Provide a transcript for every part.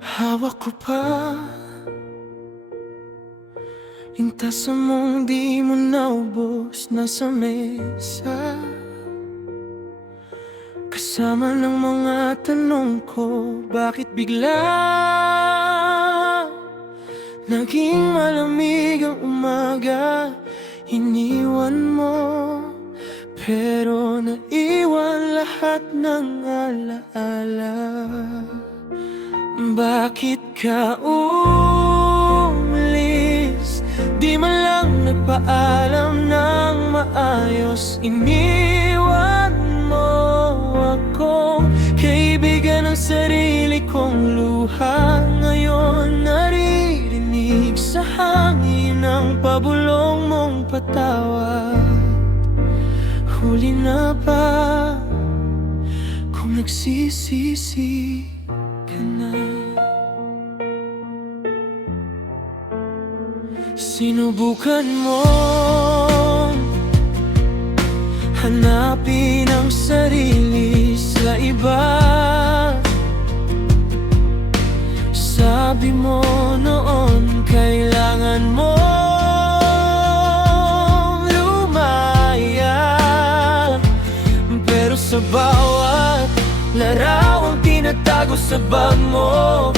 Hawak ko pa yung tasa mong di mo naubos, nasa mesa, kasama ng mga tanong ko. Bakit bigla naging malamig ang umaga? Iniwan mo, pero naiwan lahat ng alaala. Bakit ka umalis? Di man lang nagpaalam ng maayos. Iniwan mo akong kaibigan ng sarili kong luha. Ngayon naririnig sa hangin ang pabulong mong patawad. Huli na ba kung nagsisisi ka na? Sinubukan mo hanapin ang sarili sa iba. Sabi mo noon kailangan mo lumaya, pero sa bawat larawang tinatago sa bag mo,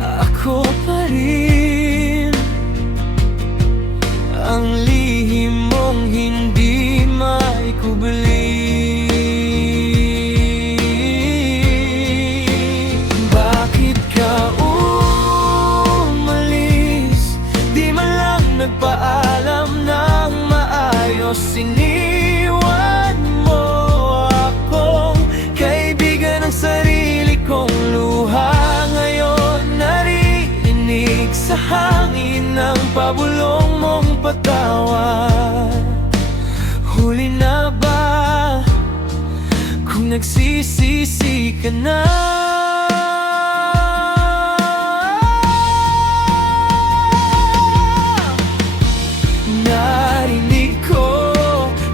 ako pa rin ang lihim mong hindi maikubli. Bakit ka umalis? Di man lang nagpaalam ng maayos. Iniwan mo akong kaibigan ng sarili kong luha. Ngayon naririnig sa hangin ng pabulong mong patawad. Huli na ba kung nagsisisi ka na? Narinig ko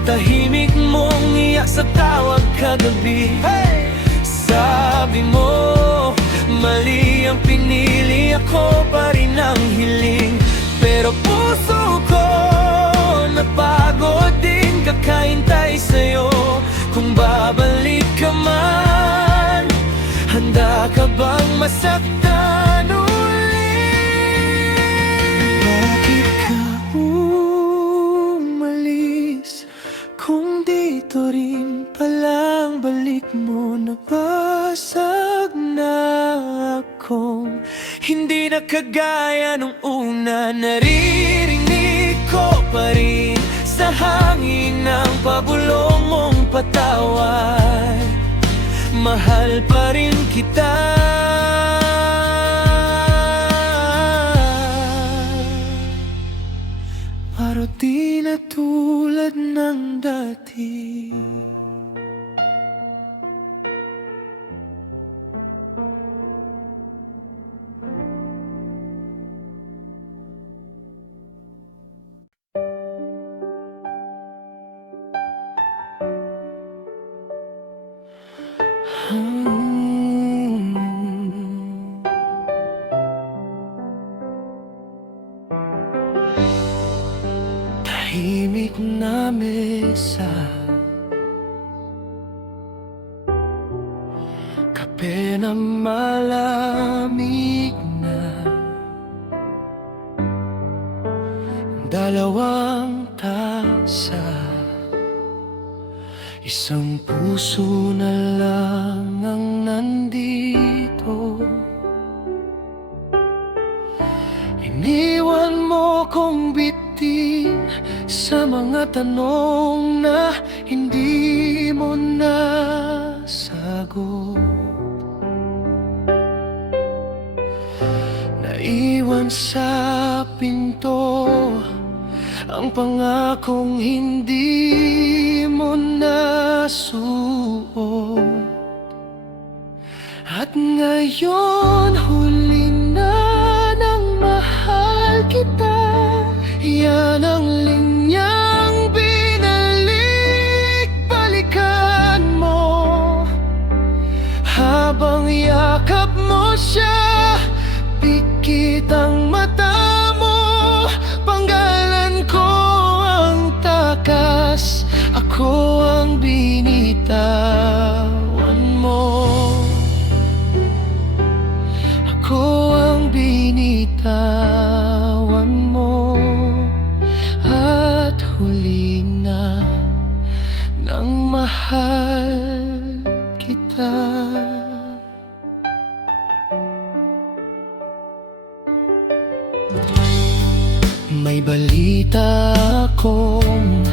tahimik mong iyak sa tawag kagabi. Sabi mo mali ang pinili, ako pa rin ang hiling. Pero puso ko napagod din kakaintay sa'yo. Kung babalik ka man, handa ka bang masaktan ulit? Bakit ka umalis? Kung dito rin palang balik mo, nabasag na akong hindi na kagaya nung una. Naririnig ko pa rin sa hangin ng pabulong mong patawad. Mahal pa rin kita. Pero di na tulad ng dati. Tahimik na mesa, kape na malamig na, dalawang tasa, isang puso na lang ang nandito. Iniwan mo kong bitin sa mga tanong na hindi mo nasagot. Naiwan sa pinto ang pangakong hindi mo nasuot. At ngayon huli na nang mahal kita. Yan ang linyang binalik-balikan mo habang yakap mo siya. binitawan mo at huli na nang mahal kita. May balita akong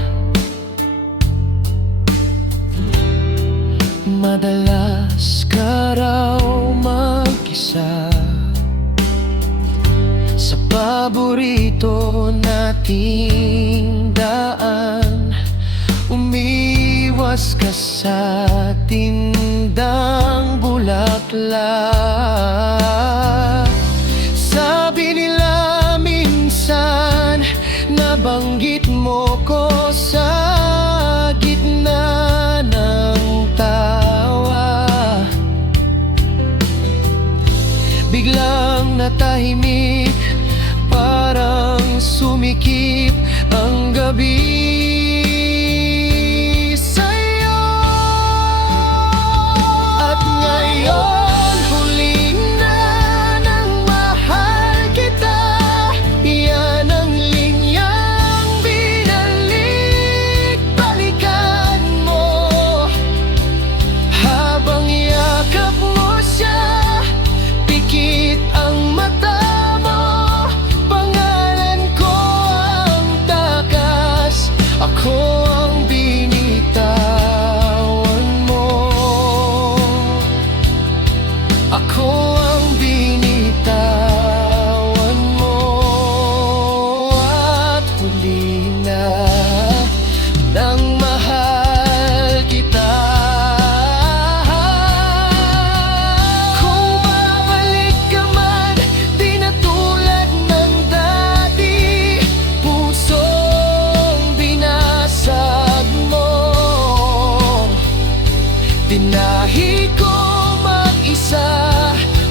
madalas ka raw mag-isa sa paborito nating daan. Umiwas ka sa tindang bulaklak. Sabi nila minsan nabanggit mo ko sa gitna ng tawa. Biglang natahimik, parang sumikip ang gabi sa'yo. At ngayon huli na nang mahal kita. Yan ang linyang binalik-balikan mo. Habang yakap mo siya, pikit ang mata mo. Pangalan ko ang takas, ako ang binitawan mo. Ako ang binitawan mo. At huli na nang mahal kita. Kung babalik ka man, di na tulad ng dati. Pusong binasag mo, tinahi ko mag-isa.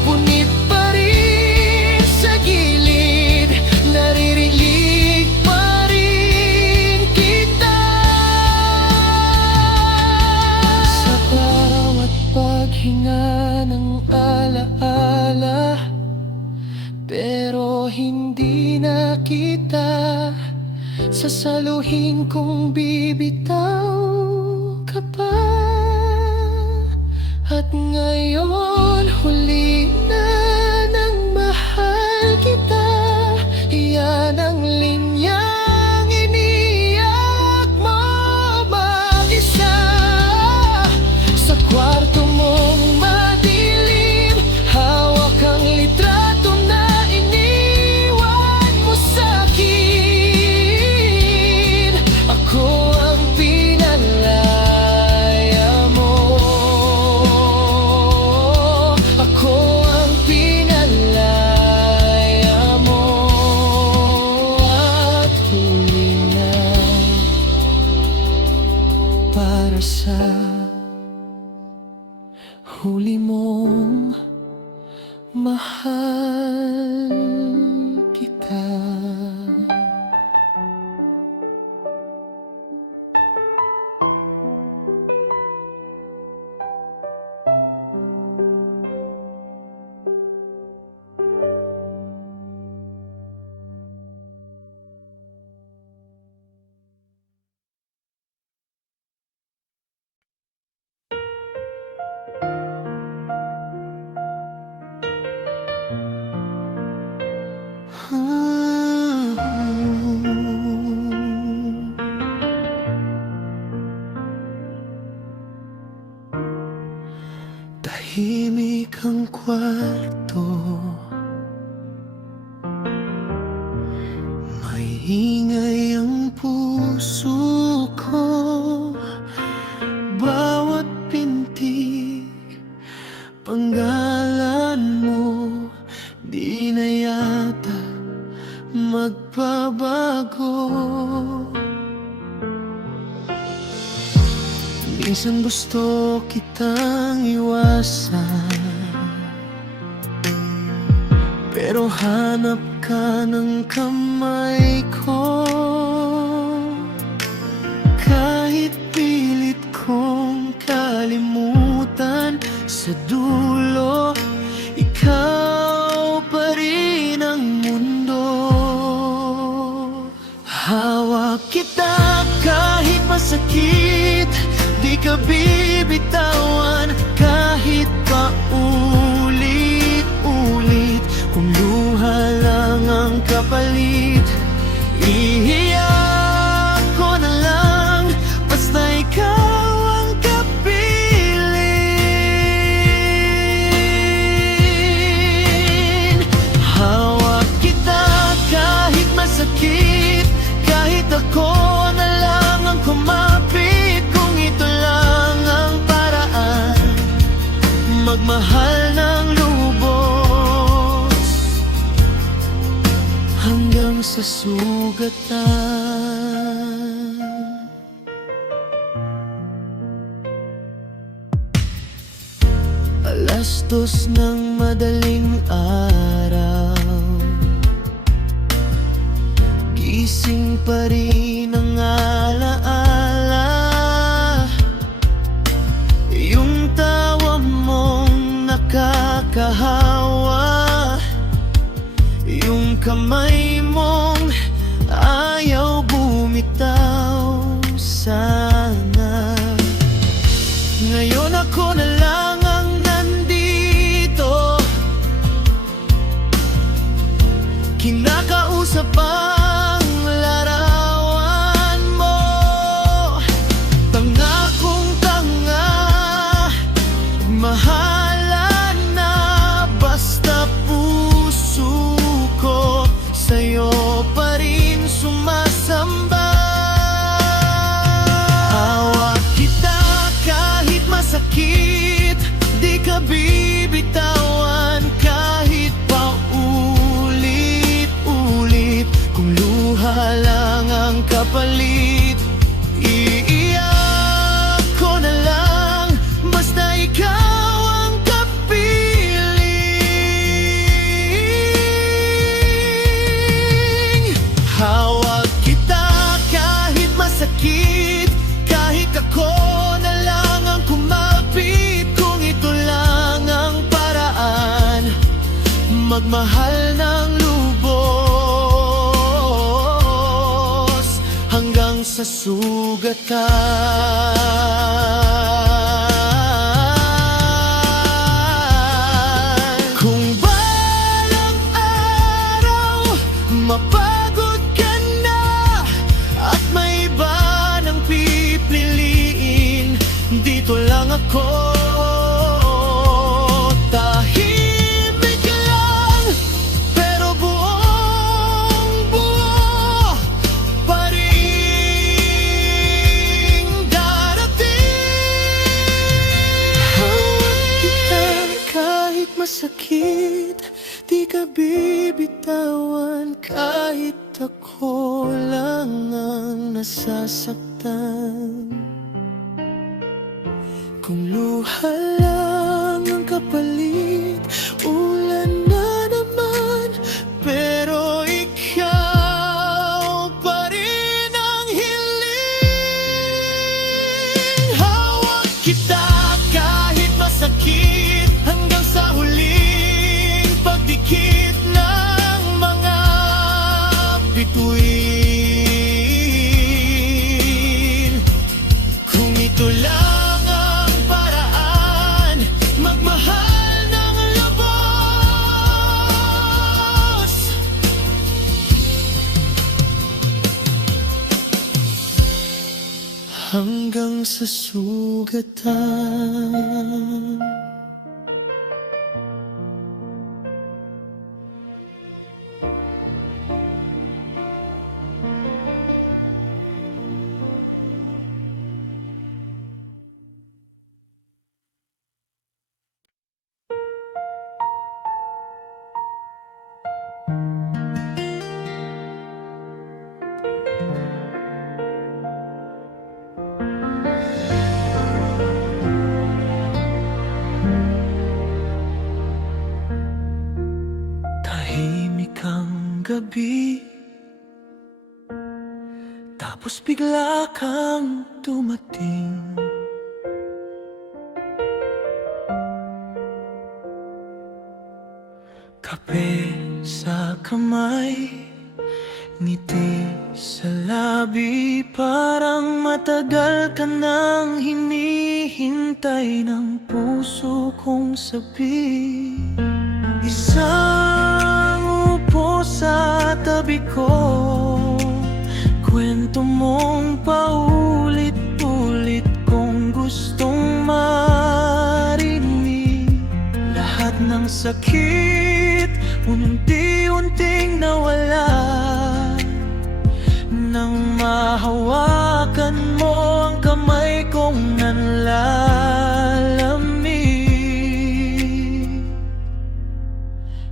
Punit pa rin sa gilid, naririnig pa rin kita. Sa bawat paghinga ng alaala, pero hindi na kita. Sasaluhin kong bibitaw ka pa. At ngayon huli na nang mahal kita. Yan ang linyang iniyak mo mag-isa. Sa kwarto mong madilim, hawak ang litrato na iniwan mo sa'kin. Ako ang pinalaya mo. Ako ang pinalaya mo. At huli na para sa huli mong mahal kita. Tahimik ang kwarto, may ingay ang puso ko. Bawat pintig, panggalan mo, di na yata magbabago. Minsan gusto kitang iwasan, pero hanap ka ng kamay ko. Kahit pilit kong kalimutan, sa dulo ikaw pa rin. sakit, di ka bibitawan kahit pa ulit-ulit. Kung luha lang ang kapalit, iiyak ko na lang, basta ikaw ang kapiling. Hawak kita kahit masakit, kahit ako na lang ang kumapit. Kung ito lang ang paraan, magmahal ng lubos hanggang sa sugatan. Alas 2 ng madaling araw, gising pa rin ang alaala. Yung tawa mong nakakahawa, yung kamay mong ayaw bumitaw. Sana ngayon ako na lang ang nandito, kinakausap ang larawan mo. Tanga kong tanga, mahalan na, basta puso ko sa'yo pa rin sumasamba. Hawak kita kahit masakit, di ka bibitawan kahit pa ulit-ulit. Kung luha lang ang kapalit, iiyak ko na lang, basta ikaw ang kapiling. Hawak kita kahit masakit, kahit ako na lang ang kumapit. Kung ito lang ang paraan, magmahal ng lubos hanggang sa sugatan. Kung balang araw mapagod ka na at may iba nang pipiliin, dito lang ako. Tahimik lang, pero buong-buo pa rin darating. Hawak kita kahit masakit, di ka bibitawan kahit ako lang ang nasasaktan. Kung luha lang ang kapalit, ulan na naman, pero ikaw pa rin ang hiling. Hawak kita kahit masakit, hanggang sa huling pagdikit ng mga bituin. Kung ito lang ang paraan, magmahal ng lubos hanggang sa sugatan. Tahimik ang gabi, tapos bigla kang dumating. Kape sa kamay, Ngiti sa labi, parang matagal ka nang hinihintay ng puso kong sabi. Isang upo sa tabi ko, kwento mong paulit-ulit kong gustong marinig. Lahat ng sakit unti-unting nawala nang mahawakan mo ang kamay kong nanlalamig.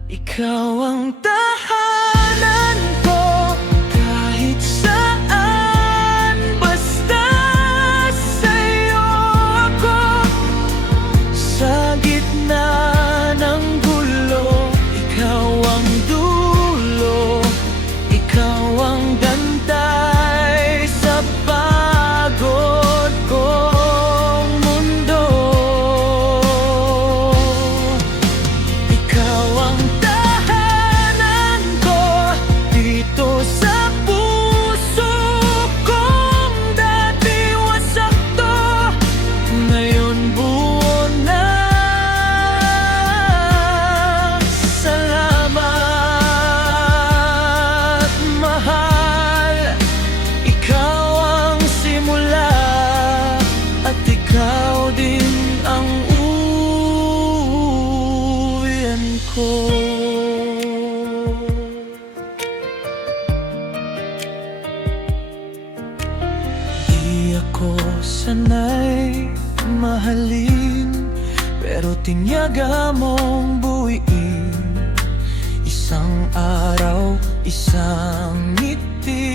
Ikaw ang tahanan ko kahit saan, basta sa'yo ako. Sa gitna ng gulo, ikaw ang dulo, ikaw ang gantay sa pagod kong mundo. Ikaw ang tahanan ko dito sa puso kong dati wasak to, ngayon buo na. Salamat, mahal. Ikaw ang simula at ikaw din ang uwian ko. Di ako sanay mahalin, pero tinyaga mong buuin. Isang araw, isang ngiti,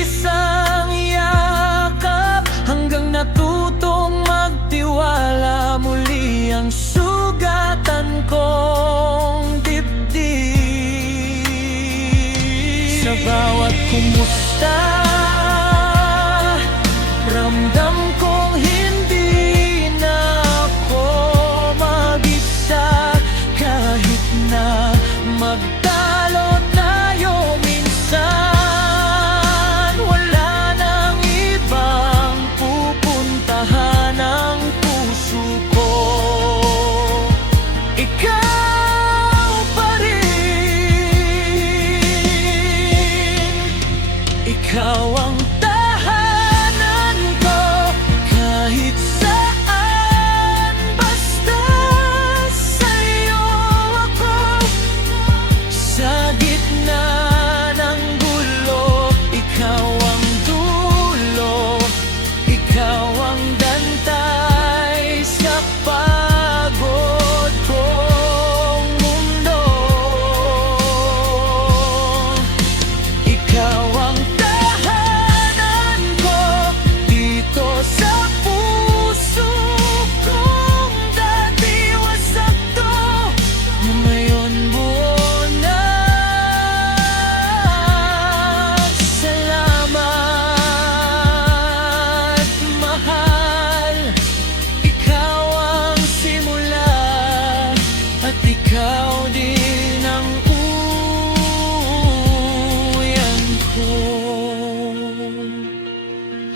isang yakap, hanggang natutong magtiwala. Muli ang sugatan kong dibdib. Sa bawat kumusta, ramdam kong hindi na ako mag-isa. Kahit na magtalo tayo minsan, wala nang ibang pupuntahan ang puso ko. Ikaw pa rin. Ikaw ang tahanan ko kahit saan, basta sa'yo ako. Sa gitna ng gulo, ikaw ang dulo, ikaw ang dantay sa pagod kong mundo. Ikaw ang tahanan ko dito sa puso kong dati wasak to, ngayon buo na. Salamat, mahal. Ikaw ang simula at ikaw din ang uwian ko.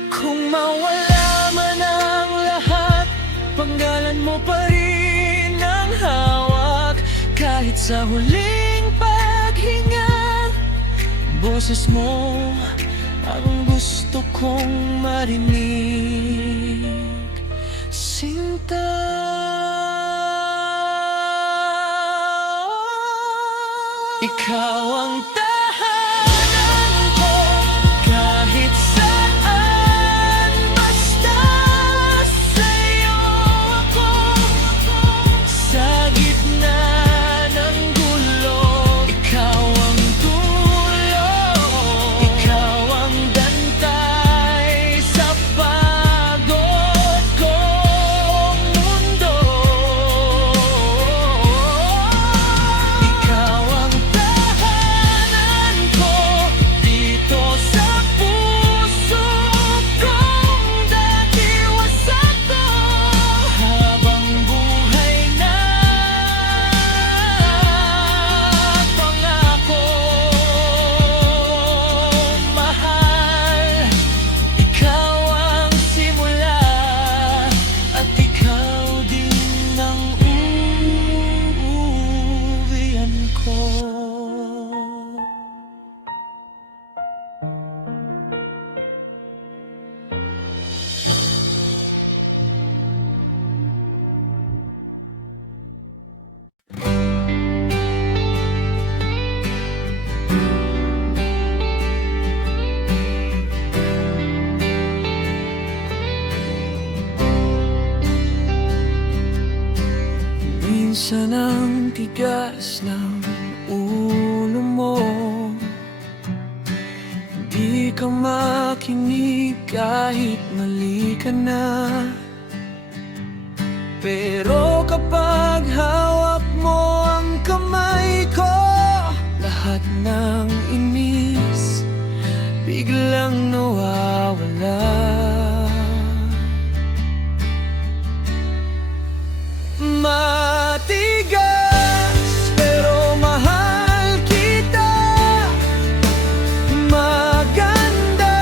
Kung mawala man ang lahat, panggalan mo pa rin ang hawak. Kahit sa huling paghinga, boses mo ang gusto kong marinig. Sinta, ikaw ang tahanan ko kahit saan, basta sa'yo ako. Sa gitna ng gulo, ikaw ang dulo, ikaw ang dantay sa pagod kong mundo. Ikaw ang tahanan Minsan ang tigas ng ulo mo, di ka makinig kahit mali ka na. Pero kapag hawak mo ang kamay ko, lahat ng inis biglang nawawala. Matigas pero mahal kita, maganda,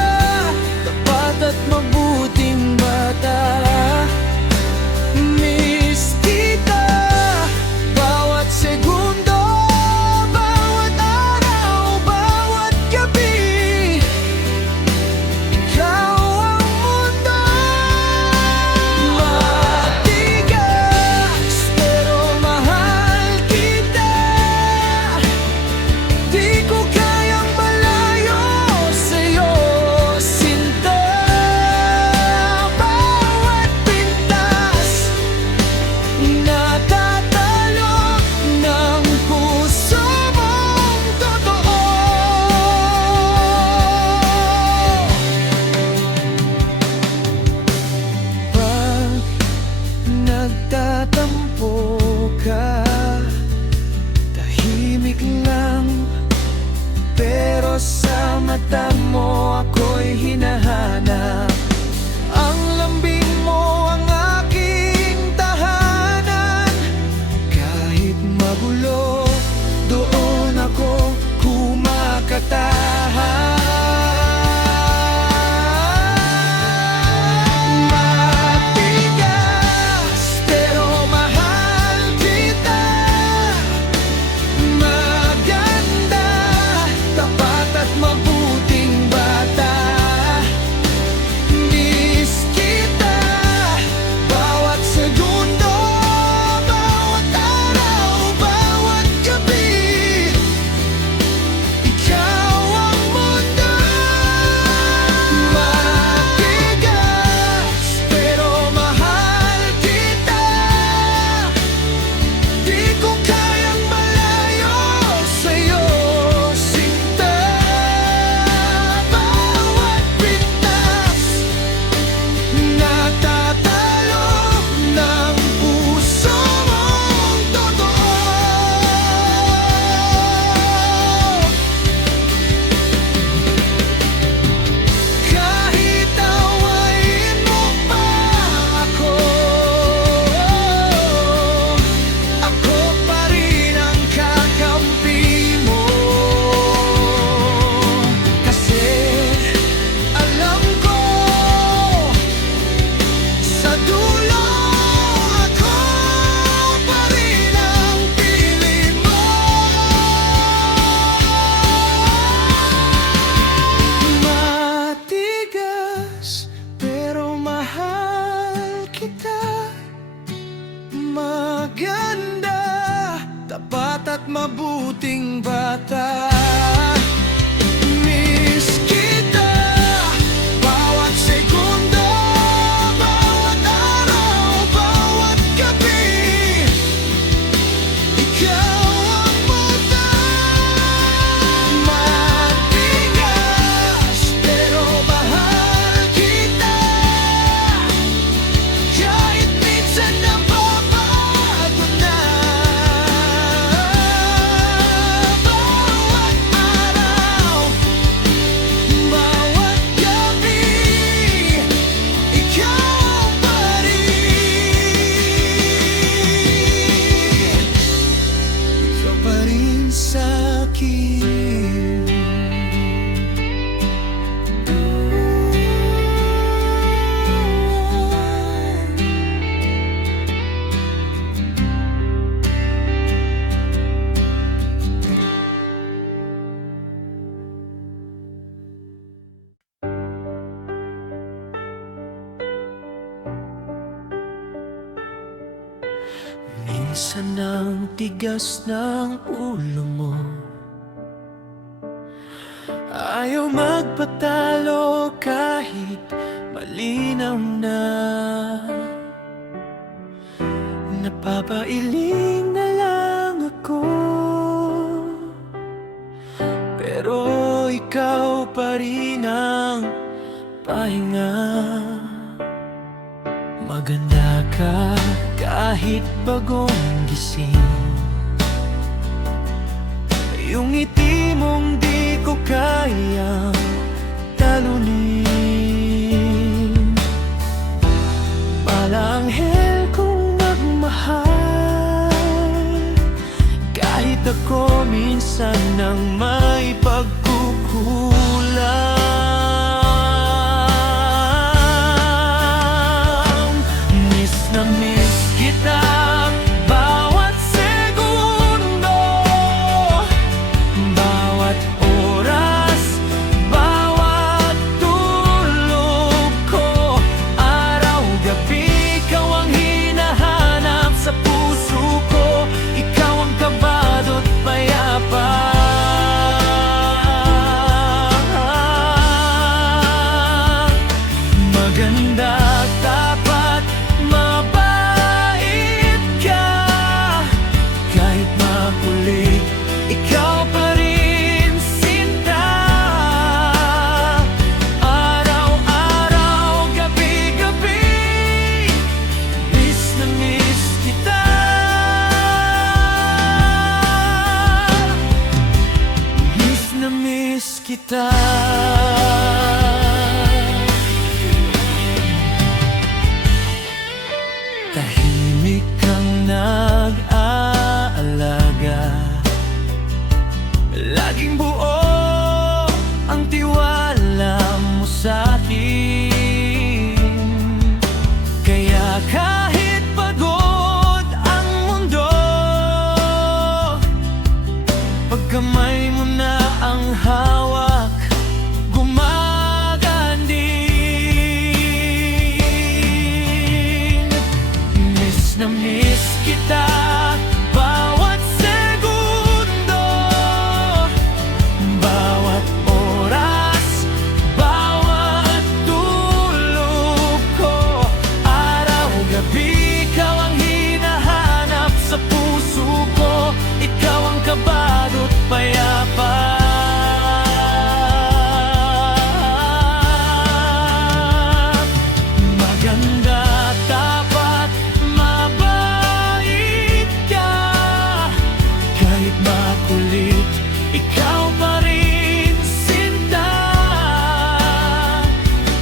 tapat at mabuting bata. Miss kita, bawat segundo, bawat araw, bawat gabi. Ikaw ang mundo. Matigas pero mahal kita, di ko kayang malayo sa'yo, sinta. Bawat pintas natatalo ng puso mong totoo. Pag nagtatampo ka, tahimik lang, pero sa mata mo ako'y hinahanap. Ang lambing mo ang aking tahanan, kahit magulo, doon ako kumakatahan. Matigas pero mahal kita, maganda, tapat at mabuting bata. Miss kita, bawat segundo, bawat araw, bawat gabi. Ikaw ang mundo. Matigas pero mahal kita, di ko kayang malayo sa'yo, sinta. Bawat pintas natatalo ng puso mong totoo. Kahit awayin mo pa ako, ako pa rin ang kakampi mo. Kasi alam ko, sa dulo ako pa rin ang pili mo. Matigas pero mahal kita, maganda, tapat at mabuting bata. Miss kita, bawat segundo, bawat araw, bawat gabi. Ikaw ang mundo. Matigas pero mahal kita, kahit minsan napapato na. Bawat araw, bawat gabi, ikaw pa rin. Ikaw pa rin sa'kin. Minsan ang tigas ng ulo mo, ayaw magpatalo kahit malinaw na Papailing na lang ako, pero ikaw pa rin ang pahinga. Maganda ka kahit bagong gising. Yung ngiti mong di ko kayang talunin. Palanghel kong nagmahal, kahit ako minsan nang may pagkukulang. Miss na miss kita bawat segundo, bawat oras, bawat tulog ko. Araw-gabi ikaw ang hinahanap sa puso ko. Ikaw ang kabado't payapa. Maganda, tapat, mabait ka. Kahit makulit, ikaw pa rin sinta. Araw-araw, gabi-gabi, miss na miss kita. Miss na miss kita. Tahimik kang nag-aalaga, laging buo ang tiwala mo sa'kin. Kaya kahit pagod ang mundo, pag kamay mo na ang hawak, gumaganding. Miss na miss kita bawat segundo, bawat oras, bawat tulog ko. Araw-gabi ikaw ang hinahanap sa puso ko. Ikaw ang kabado't payapa. Maganda, tapat, mabait ka. Kahit makulit, ikaw pa rin sinta.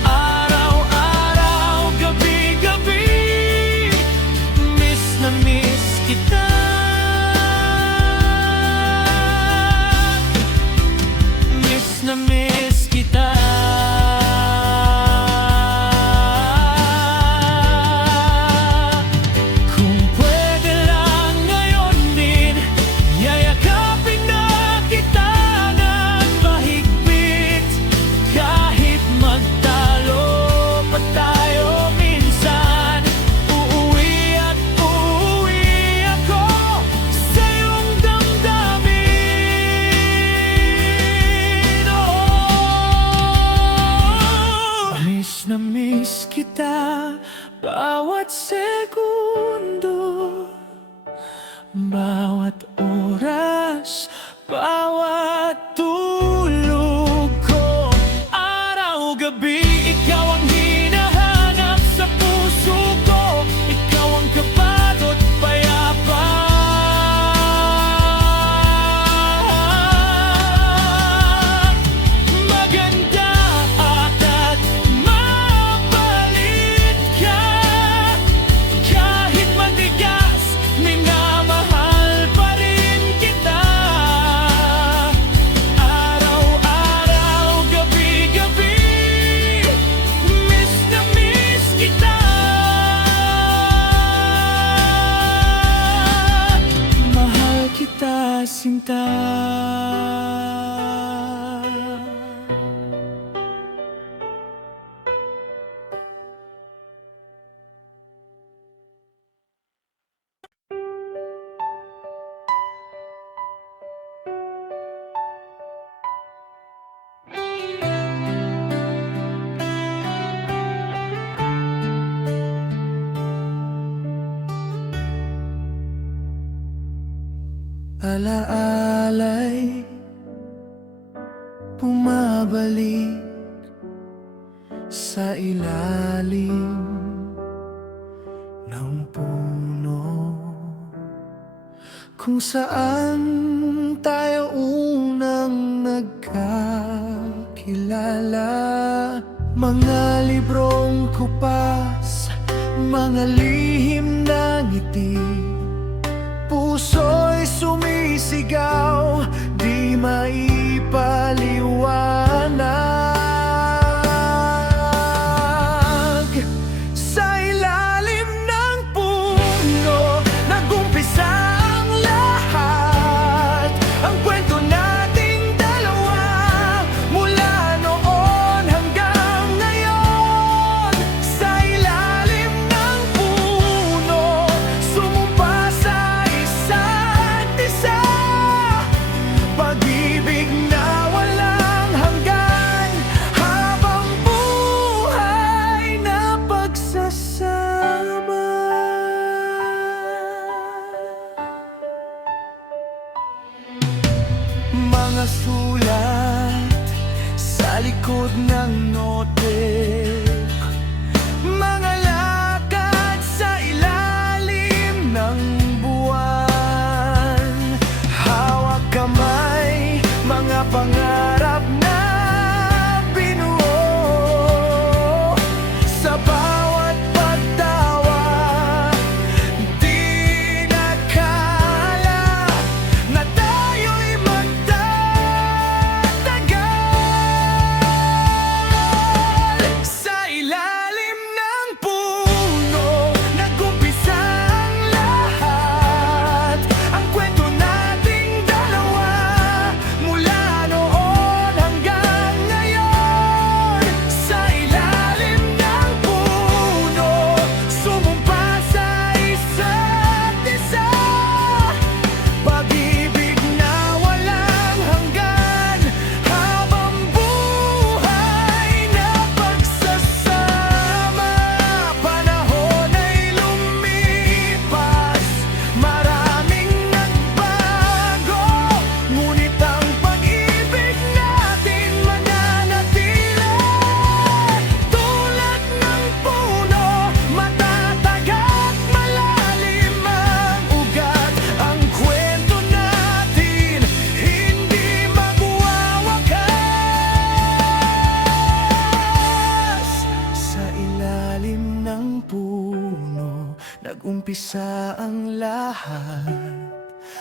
Araw-araw, gabi-gabi, miss na miss kita. Miss na miss kita. Kung pwede lang ngayon din, yayakapin na kita ng mahigpit. Kahit magtalo pa tayo minsan, uuwi at uuwi ako sa iyong damdamin. Oh, miss na miss kita bawat segundo, bawat oras, bawat tulog ko. Araw-gabi ikaw ang hinahanap sa puso ko. Ikaw ang kabado't payapa. Maganda at mapalit ka. Kahit matigas, minamahal pa rin kita. Araw-araw, gabi-gabi, miss na miss kita. Mahal kita, sinta. Alaala'y bumabalik sa ilalim ng puno, kung saan tayo unang nagkakilala. Mga librong kupas, mga lihim na ngiti, puso'y sumisigaw, di maipaliwanag. Sa ilalim ng puno, nag-umpisa ang lahat. Ang kwento nating dalawa, mula noon hanggang ngayon. Sa ilalim ng puno, sumumpa sa isa't isa, pag-ibig na walang hanggan, habang buhay na pagsasama. Mga sulat sa likod ng notek, mga lakad sa ilalim ng buwan, hawak kamay, mga pangarap na binuo. Sa bawat pagtawa, di nakala na tayo'y magtatagal. Sa ilalim ng puno, nag-umpisa ang lahat. Ang kwento nating dalawa, mula noon hanggang ngayon. Sa ilalim ng puno, sumumpa sa isa't isa, pag-ibig na walang hanggan, habang buhay na pagsasama. Panahon ay lumipas, maraming nagbago, ngunit ang pag-ibig natin mananatili. Tulad ng puno, matatag at malalim ang ugat. Ang kwento natin hindi magwawakas. Sa ilalim ng puno, nag-umpisa ang lahat.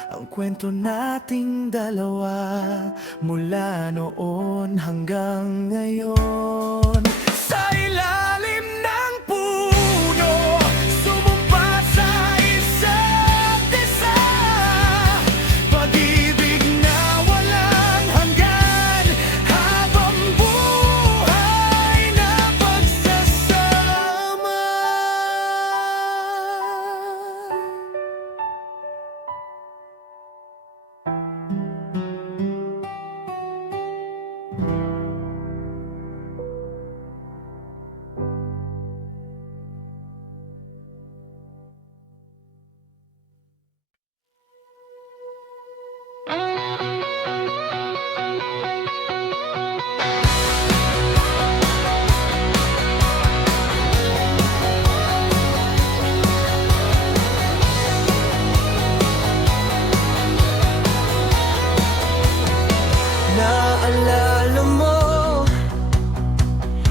Ang kwento nating dalawa, mula noon hanggang ngayon. Sa ilalim ng puno, sumumpa sa isa't isa, pag-ibig na walang hanggan, habang buhay na pagsasama. Naalala mo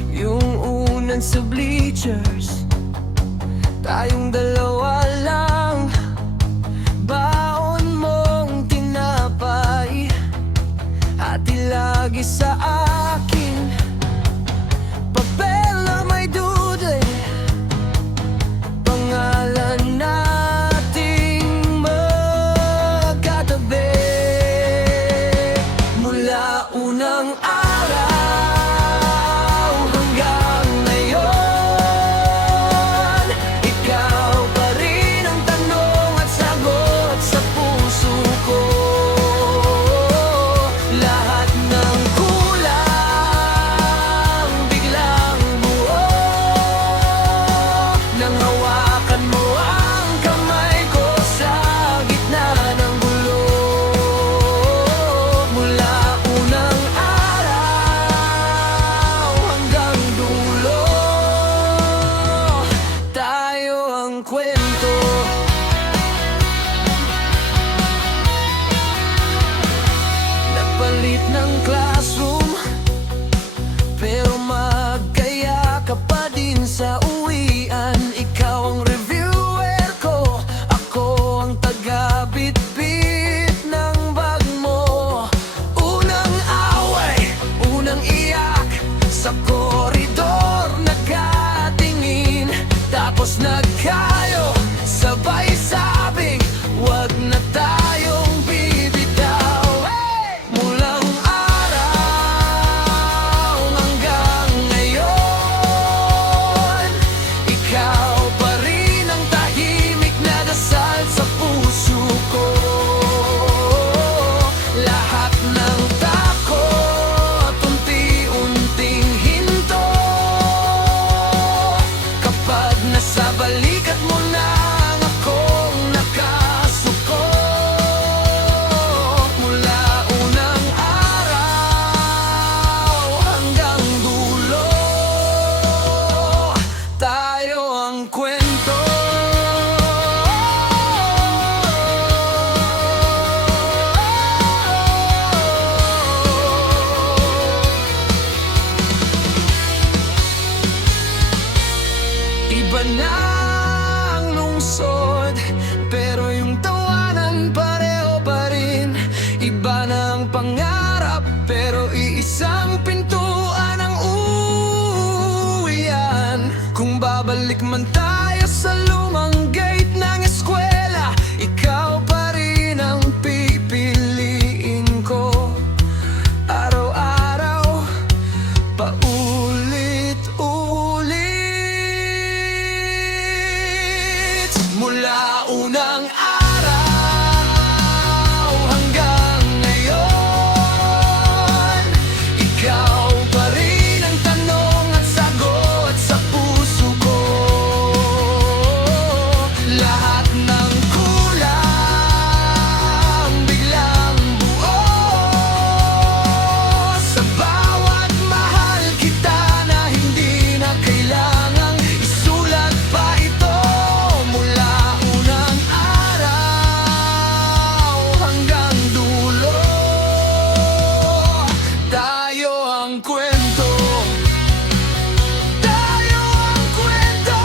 yung unan sa bleachers, tayong dalawa lang, baon mong tinapay, hati lagi sa akin, papel na may duday, pangalan nating magkatabi. Mula unang araw hanggang ngayon, ikaw pa rin ang tanong at sagot sa puso ko. Lahat ng kulang biglang buo, nang hawakan mo ang kamay ko sa gitna ng gulo. ng classroom, pero magkaya ka pa din sa uwian. Ikaw ang reviewer ko, ako ang taga-bitbit ng bag mo. Unang away, unang iyak, sa koridor nagkatingin, tapos nagkayo, sabay sabing wag na tayong bibitaw. Mulang araw hanggang ngayon, ikaw pa rin ang tahimik na dasal sa puso ko. Lahat ng takot unti-unting hinto, kapag nasa balikat mo na ang akong nakasuko. Mula unang araw hanggang dulo, tayo ang kwento. Iba na ang lungsod, pero yung tawanan pareho pa rin. Iba na ang pangarap, pero iisang pintuan ang uwian. Kung babalik man tayo sa lumang gate ng eskwela, ikaw pa rin ang pipiliin ko. Araw-araw, paulit-ulit. Mula unang araw hanggang ngayon, ikaw pa rin ang tanong at sagot sa puso ko. Lahat ng kulang biglang buo, sa bawat mahal kita na hindi na kailangang isulat pa ito. Mula unang araw hanggang dulo, tayo ang kwento. Tayo ang kwento.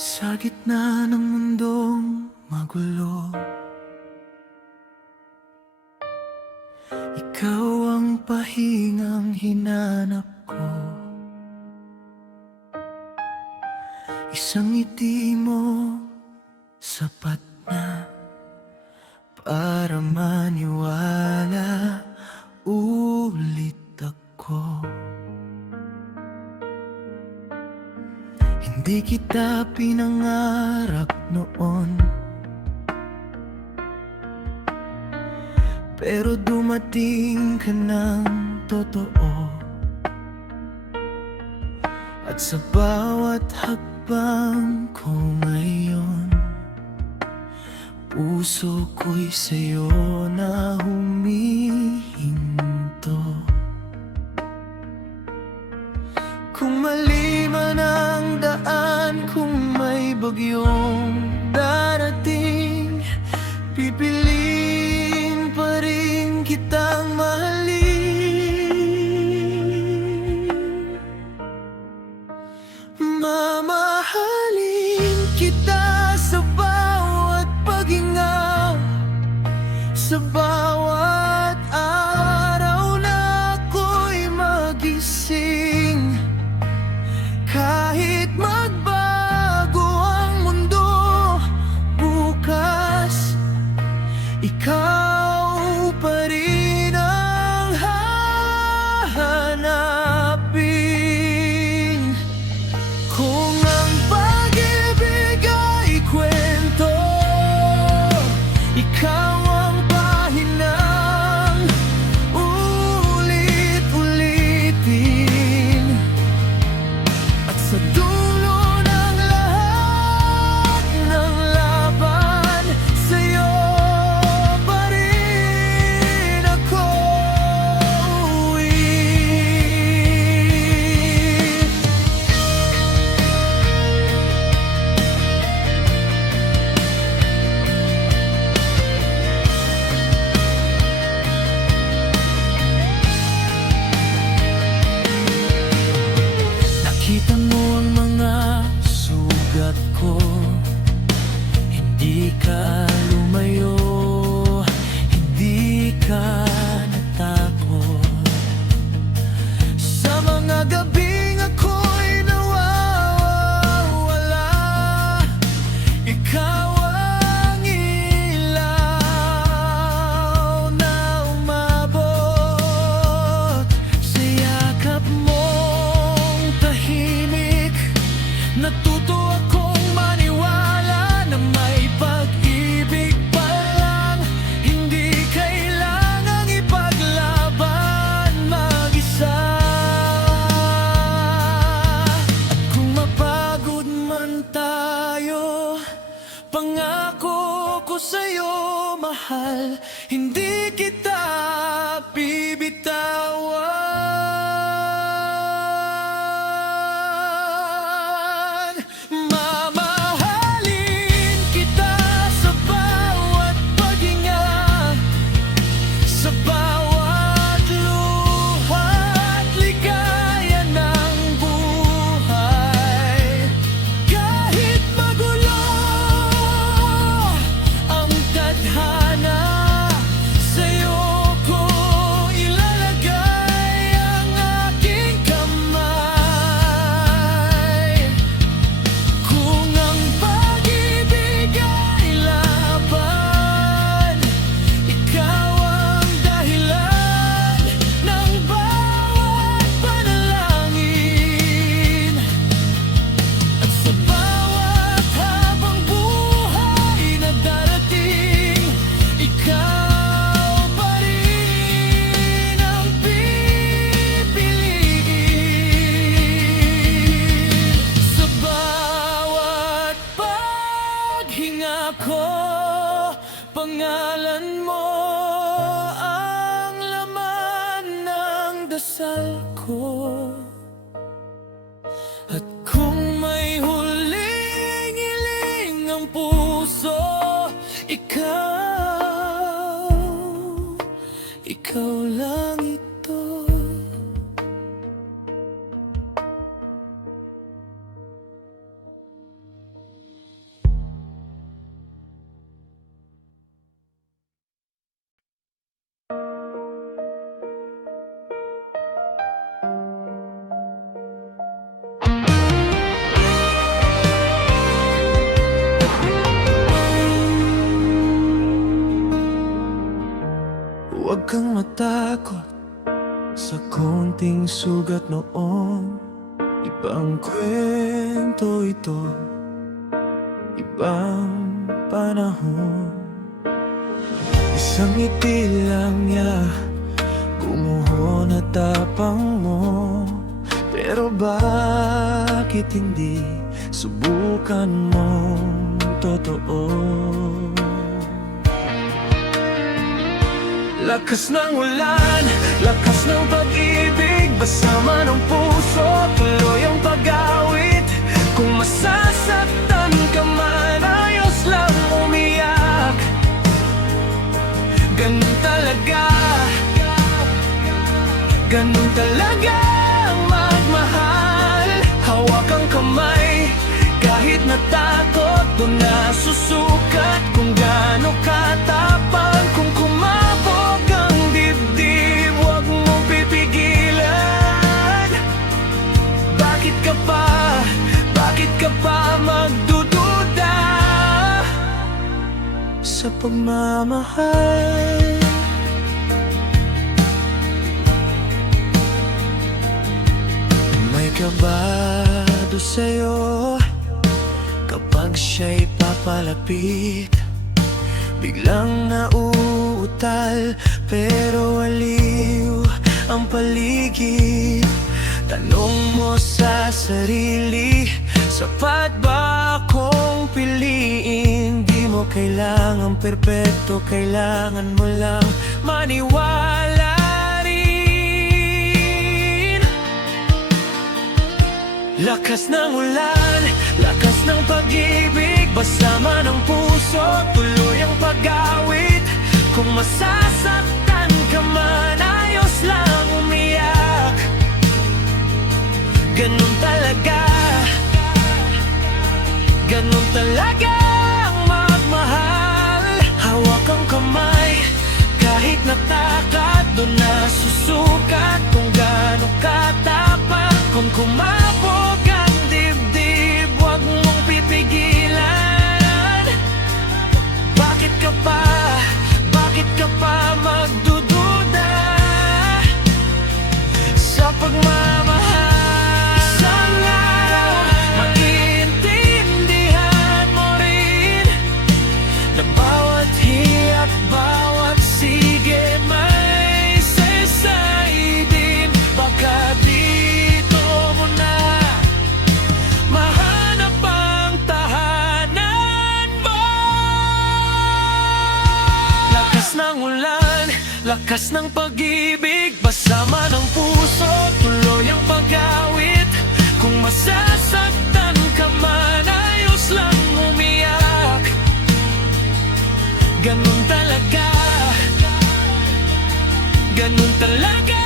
Sa gitna ng mundong magulo, ikaw ang pahingang hinanap ko. Isang ngiti mo sapat na para maniwala ulit ako. Hindi kita pinangarap noon, pero dumating ka ng totoo. At sa bawat hakbang ko ngayon, puso ko'y sa'yo na humihinto. Kung mali man ang daan, kung may bagyong darating, pipiliin pa rin kitang mahalin. Mamahalin kita sa bawat paghinga, sa bawat ka lumayo, hindi ka natakot sa mga gabing ako'y nawawala. Ikaw ang ilaw na umabot sa yakap mong tahimik. Natuto akong maniwala na may pag-ibig pa lang, hindi kailangang ipaglaban mag-isa. At kung mapagod man tayo, pangako ko sa'yo, mahal, hindi kita bibitawan. Mamahalin kita sa bawat paghinga, sa bawat luha at ligaya ng buhay. Kahit magulo ang tadhana, sa'yo ko ilalagay ang aking kamay. Kung ang pag-ibig ay laban, ikaw ang dahilan ng bawat panalangin. At sa bawat habang buhay na darating, ikaw pa rin ang pipiliin. Sa bawat paghinga ko, pangalan mo ang laman ng dasal ko. At kung may huling hiling ang puso, ikaw lang ito. Huwag kang matakot sa konting sugat noon. Ibang kwento ito, ibang panahon. Isang ngiti lang niya, gumuho na tapang mo. Pero bakit hindi subukan mong totoo? Lakas ng ulan, lakas ng pag-ibig, basama ng puso, tuloy ang pag-awit. Kung masasaktan ka man, ayos lang umiyak. Ganun talaga, ganun talaga ang magmahal. Hawak ang kamay, kahit natakot o nasusukat. Kung gaano katapang, kung kumabog ang dibdib, huwag mo pipigilan. Bakit ka pa magdududa sa pagmamahal? May kabado sa'yo kapag siya'y papalapit. Biglang nauutal pero aliw ang paligid. Tanong mo sa sarili, sapat ba akong piliin? Di mo kailangan perpekto, kailangan mo lang maniwala rin. Lakas ng ulan, lakas ng pag-ibig, basama ng puso, tuloy ang pag-awit. Kung masasaktan ka man, ayos lang umiyak. Ganun talaga ang magmahal. kumabog ang dibdib, huwag mong pipigilan. Bakit ka pa magdududa sa pagmamahal? Isang araw, maiintindihan mo rin na bawat hiyak, bawat sige may saysay din. Baka dito mo na mahanap ang tahanan mo. Lakas ng ulan, lakas ng pag-ibig, basama ng puso, tuloy ang pag-awit. Kung masasaktan ka man, ayos lang umiyak. Ganun talaga, ganun talaga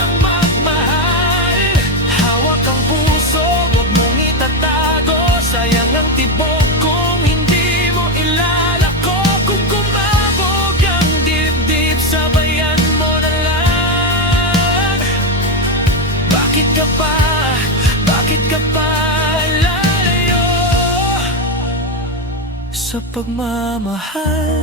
ang magmahal. Hawak ang puso, huwag mong itatago. Sayang ang tibok kung hindi mo ilalako. Kung kumabog ang dibdib, sabayan mo na lang. Bakit ka pa lalayo sa pagmamahal?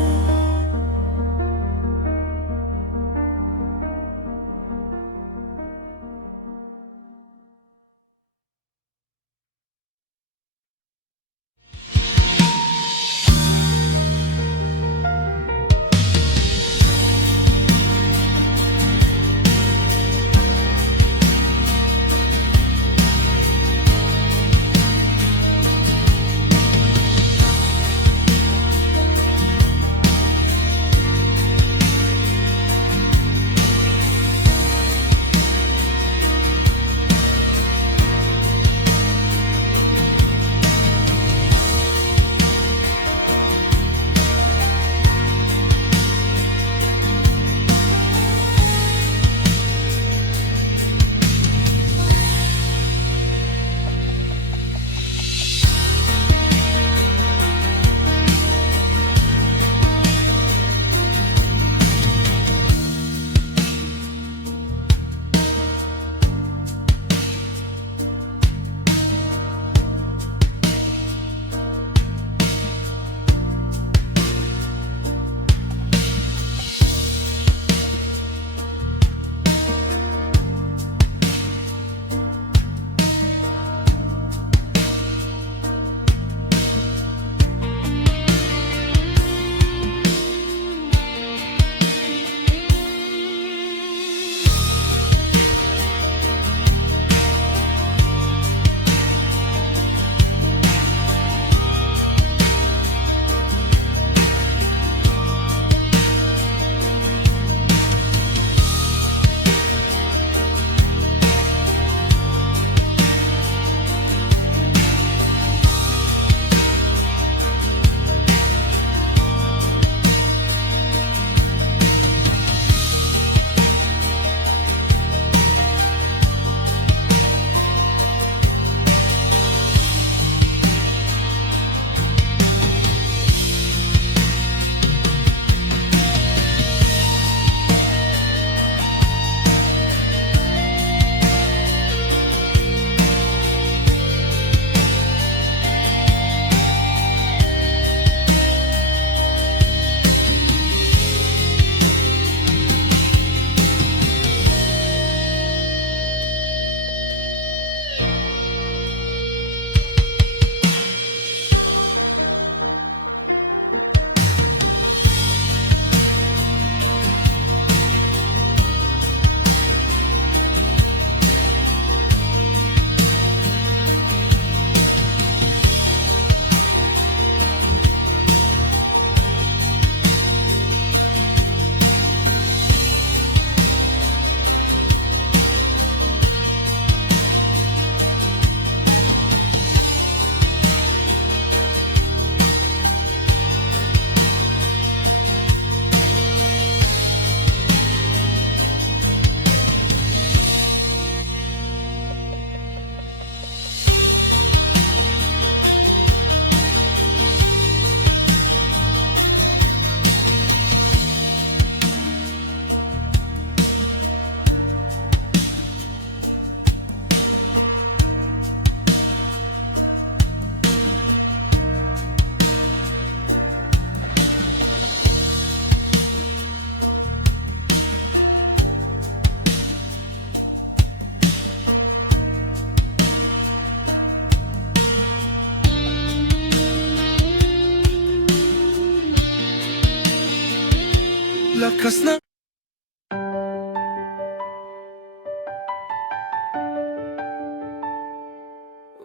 Lakas ng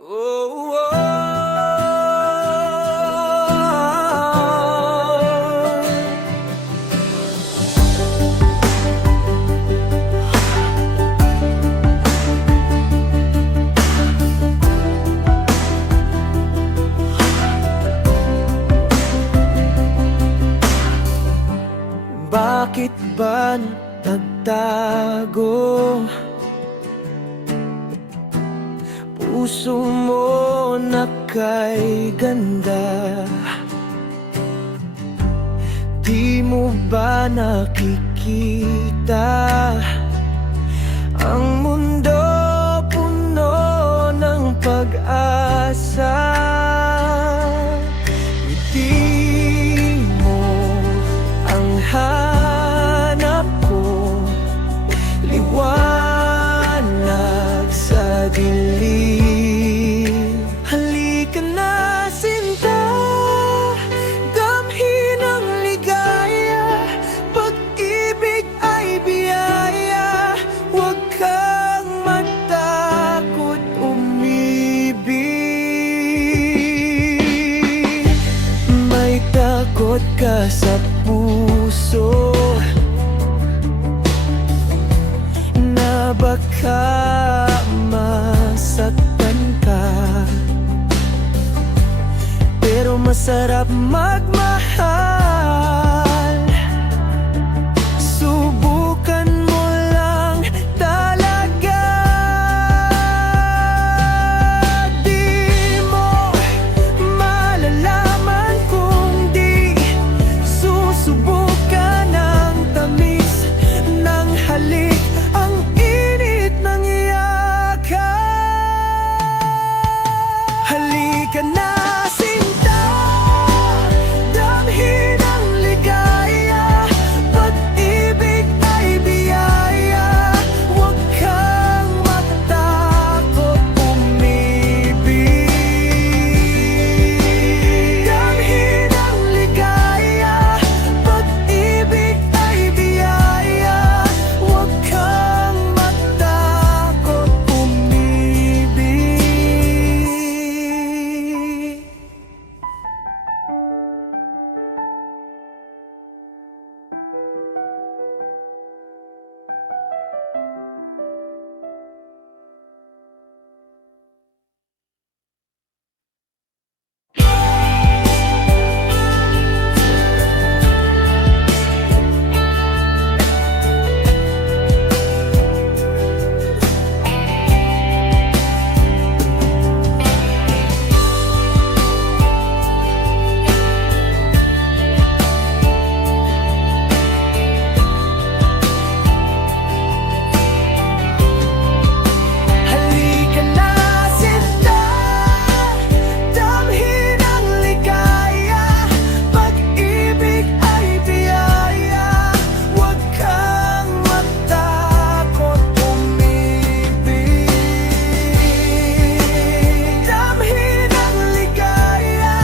oh, oh. Bakit ba nagtago puso mo na kay ganda? Di mo ba nakikita ang mundo puno ng pag-asa? Hindi mo ang hanap ko, liwanag sa dilim. Halika na sinta, damhin ang ligaya. Pag-ibig ay biyaya, huwag kang matakot umibig. May takot ka sa puso na baka masaktan ka, pero masarap magmahal. Subukan mo lang talaga. Di mo malalaman kung di susubukan ng tamis ng halik, ang init ng iyakan. Halika na sinta, damhin ang ligaya. Pag-ibig ay biyaya, huwag kang matakot umibig. Damhin ang ligaya, pag-ibig ay biyaya, huwag kang matakot umibig. Halika na sinta, damhin ang ligaya. Pag-ibig ay biyaya, huwag kang matakot umibig. Damhin ang ligaya,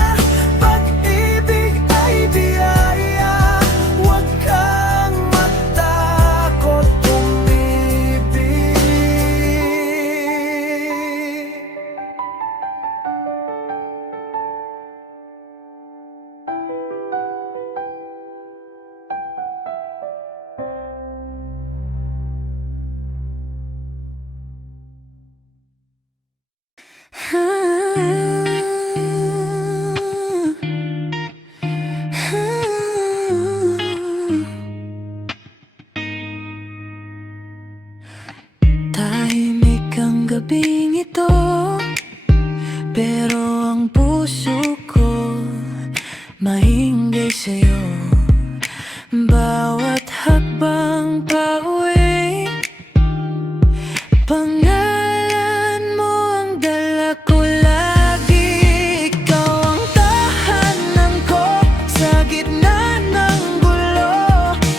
pag-ibig ay biyaya, huwag kang matakot umibig. Tahimik ang gabing ito, pero ang puso ko mahinggay sa'yo. Bawat hakbang pauwi, pangalan mo ang dala ko lagi. Ikaw ang tahanan ko sa gitna ng gulo.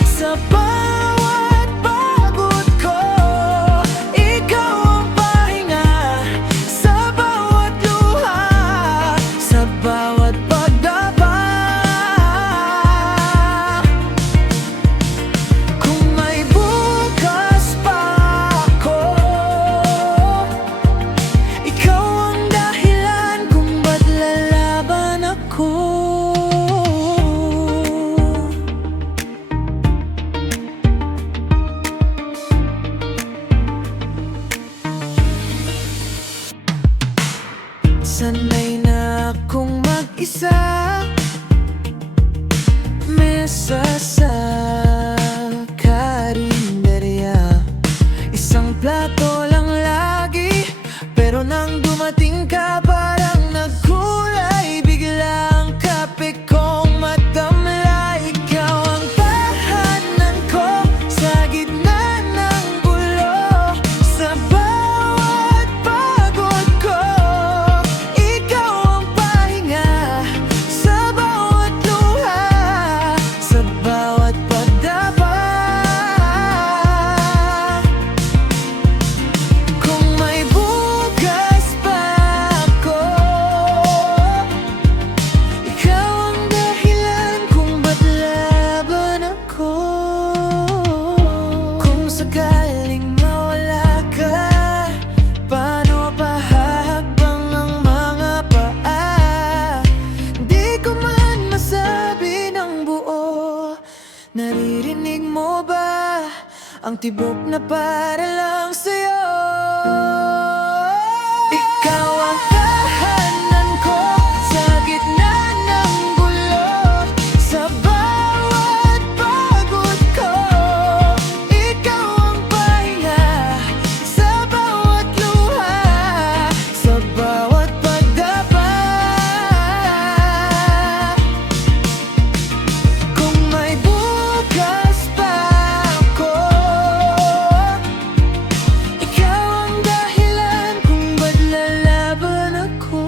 Sa bawat pagod ko, ikaw ang pahinga. Sa bawat luha, sa bawat pagdapa, Sanay na akong mag-isa, mesa sa karinderya. Isang plato lang lagi, pero nang dumating ka parang nagkulay bigla ang kape kong matamlay. Ikaw ang tahanan ko sa gitna ng gulo, sa bawat pagod ko. Ikaw ang pahinga sa bawat luha, sa bawat pagdapa. Kung may bukas pa ako, ikaw ang dahilan kung ba't laban ako. Kung sakaling mawala ka, paano pahahakbang ang mga paa? Di ko man masabi ng buo, naririnig mo ba ang tibok na para lang sa'yo? Ikaw ang tahanan ko sa gitna ng gulo, sa bawat pagod ko. Ikaw ang pahinga sa bawat luha, sa bawat pagdapa. Kung may bukas pa ako, ikaw ang dahilan kung ba't lalaban ako.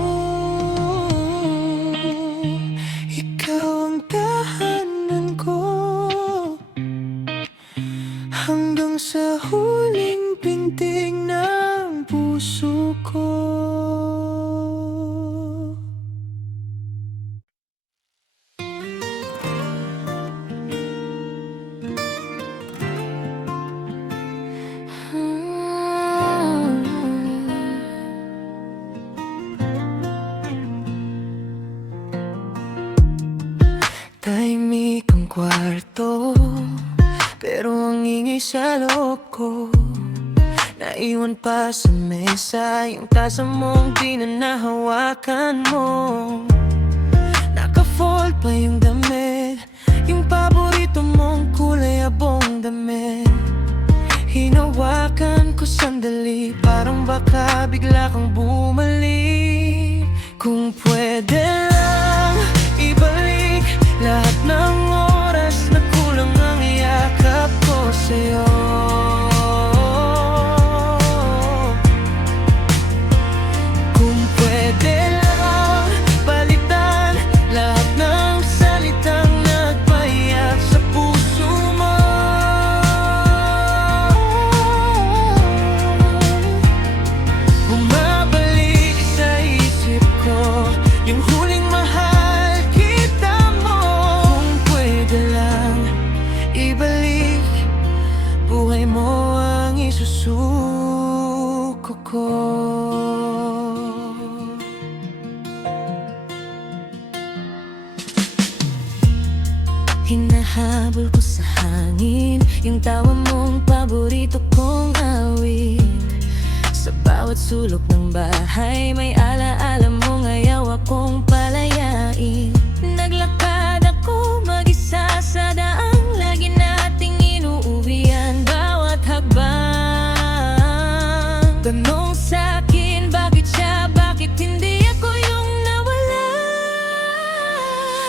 Ikaw ang tahanan ko hanggang sa huling pintig ng puso ko. Tahimik ang kwarto, pero ang ingay sa loob ko. Naiwan pa sa mesa yung tasa mong di na nahawakan mo. Naka-fold pa yung damit, yung paborito mong kulay abong damit. Hinawakan ko sandali, parang baka bigla kang bumalik. Kung pwede lang ibalik lahat ng oras na kulang ang yakap ko sa'yo. Kung pwede lang palitan lahat ng salitang nagpayak sa puso mo. Bumabalik sa isip ko yung huling mahal kita mo. Kung pwede lang ibalik buhay mo ang isusuko ko. Hinahabol ko sa hangin yung tawa mong paborito kong awit. Sa bawat sulok ng bahay may alaala mong ayaw akong palayain. Naglakad ako mag-isa sa daang lagi nating inuuwian. Bawat hakbang tanong sa'kin, bakit siya, bakit hindi ako yung nawala?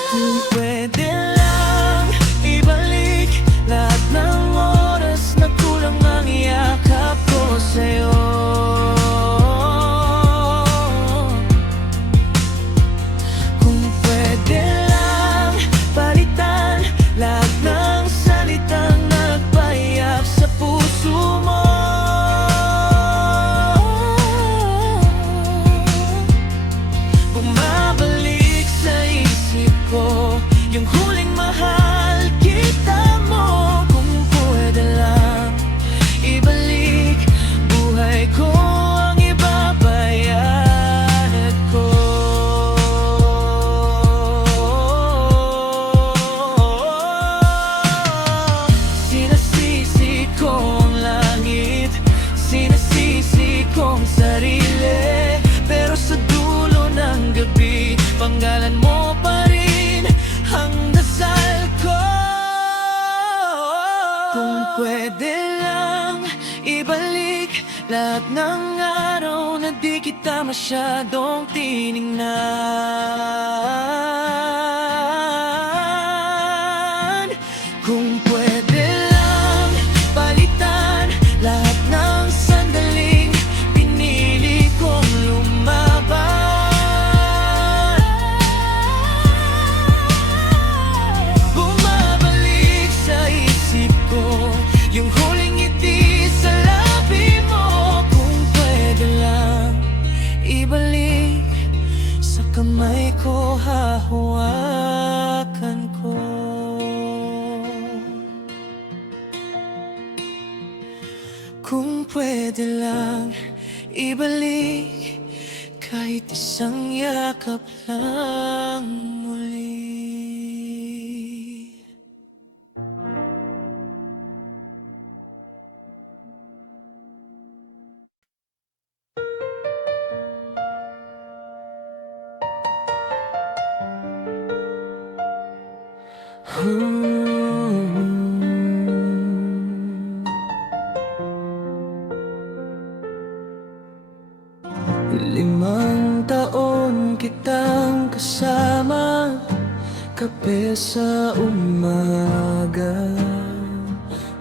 Kung pwede lang ibalik lahat ng oras na kulang ang yakap ko sa'yo. Kung pwede lang palitan lahat ng salitang nagpayak sa puso mo. lahat ng araw na di kita masyadong tiningnan. Kung pwede lang palitan lahat ng sandaling pinili kong lumaban. Bumabalik sa isip ko yung huling ngiti sa labi mo. Kung pwede lang ibalik sa kamay ko, hahawakan ko. Kung pwede lang ibalik kahit isang yakap lang muli. Limang taon kitang kasama, kape sa umaga,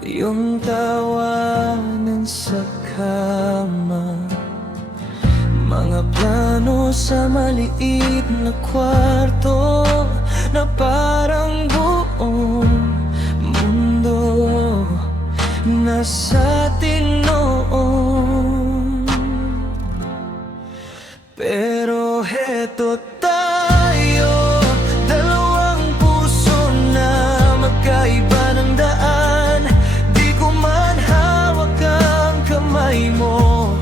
yung tawanan sa kama, mga plano sa maliit na kwarto na parang buong mundo nasa atin noon. Pero heto tayo, dalawang puso na magkaiba ng daan. Di ko man hawak ang kamay mo,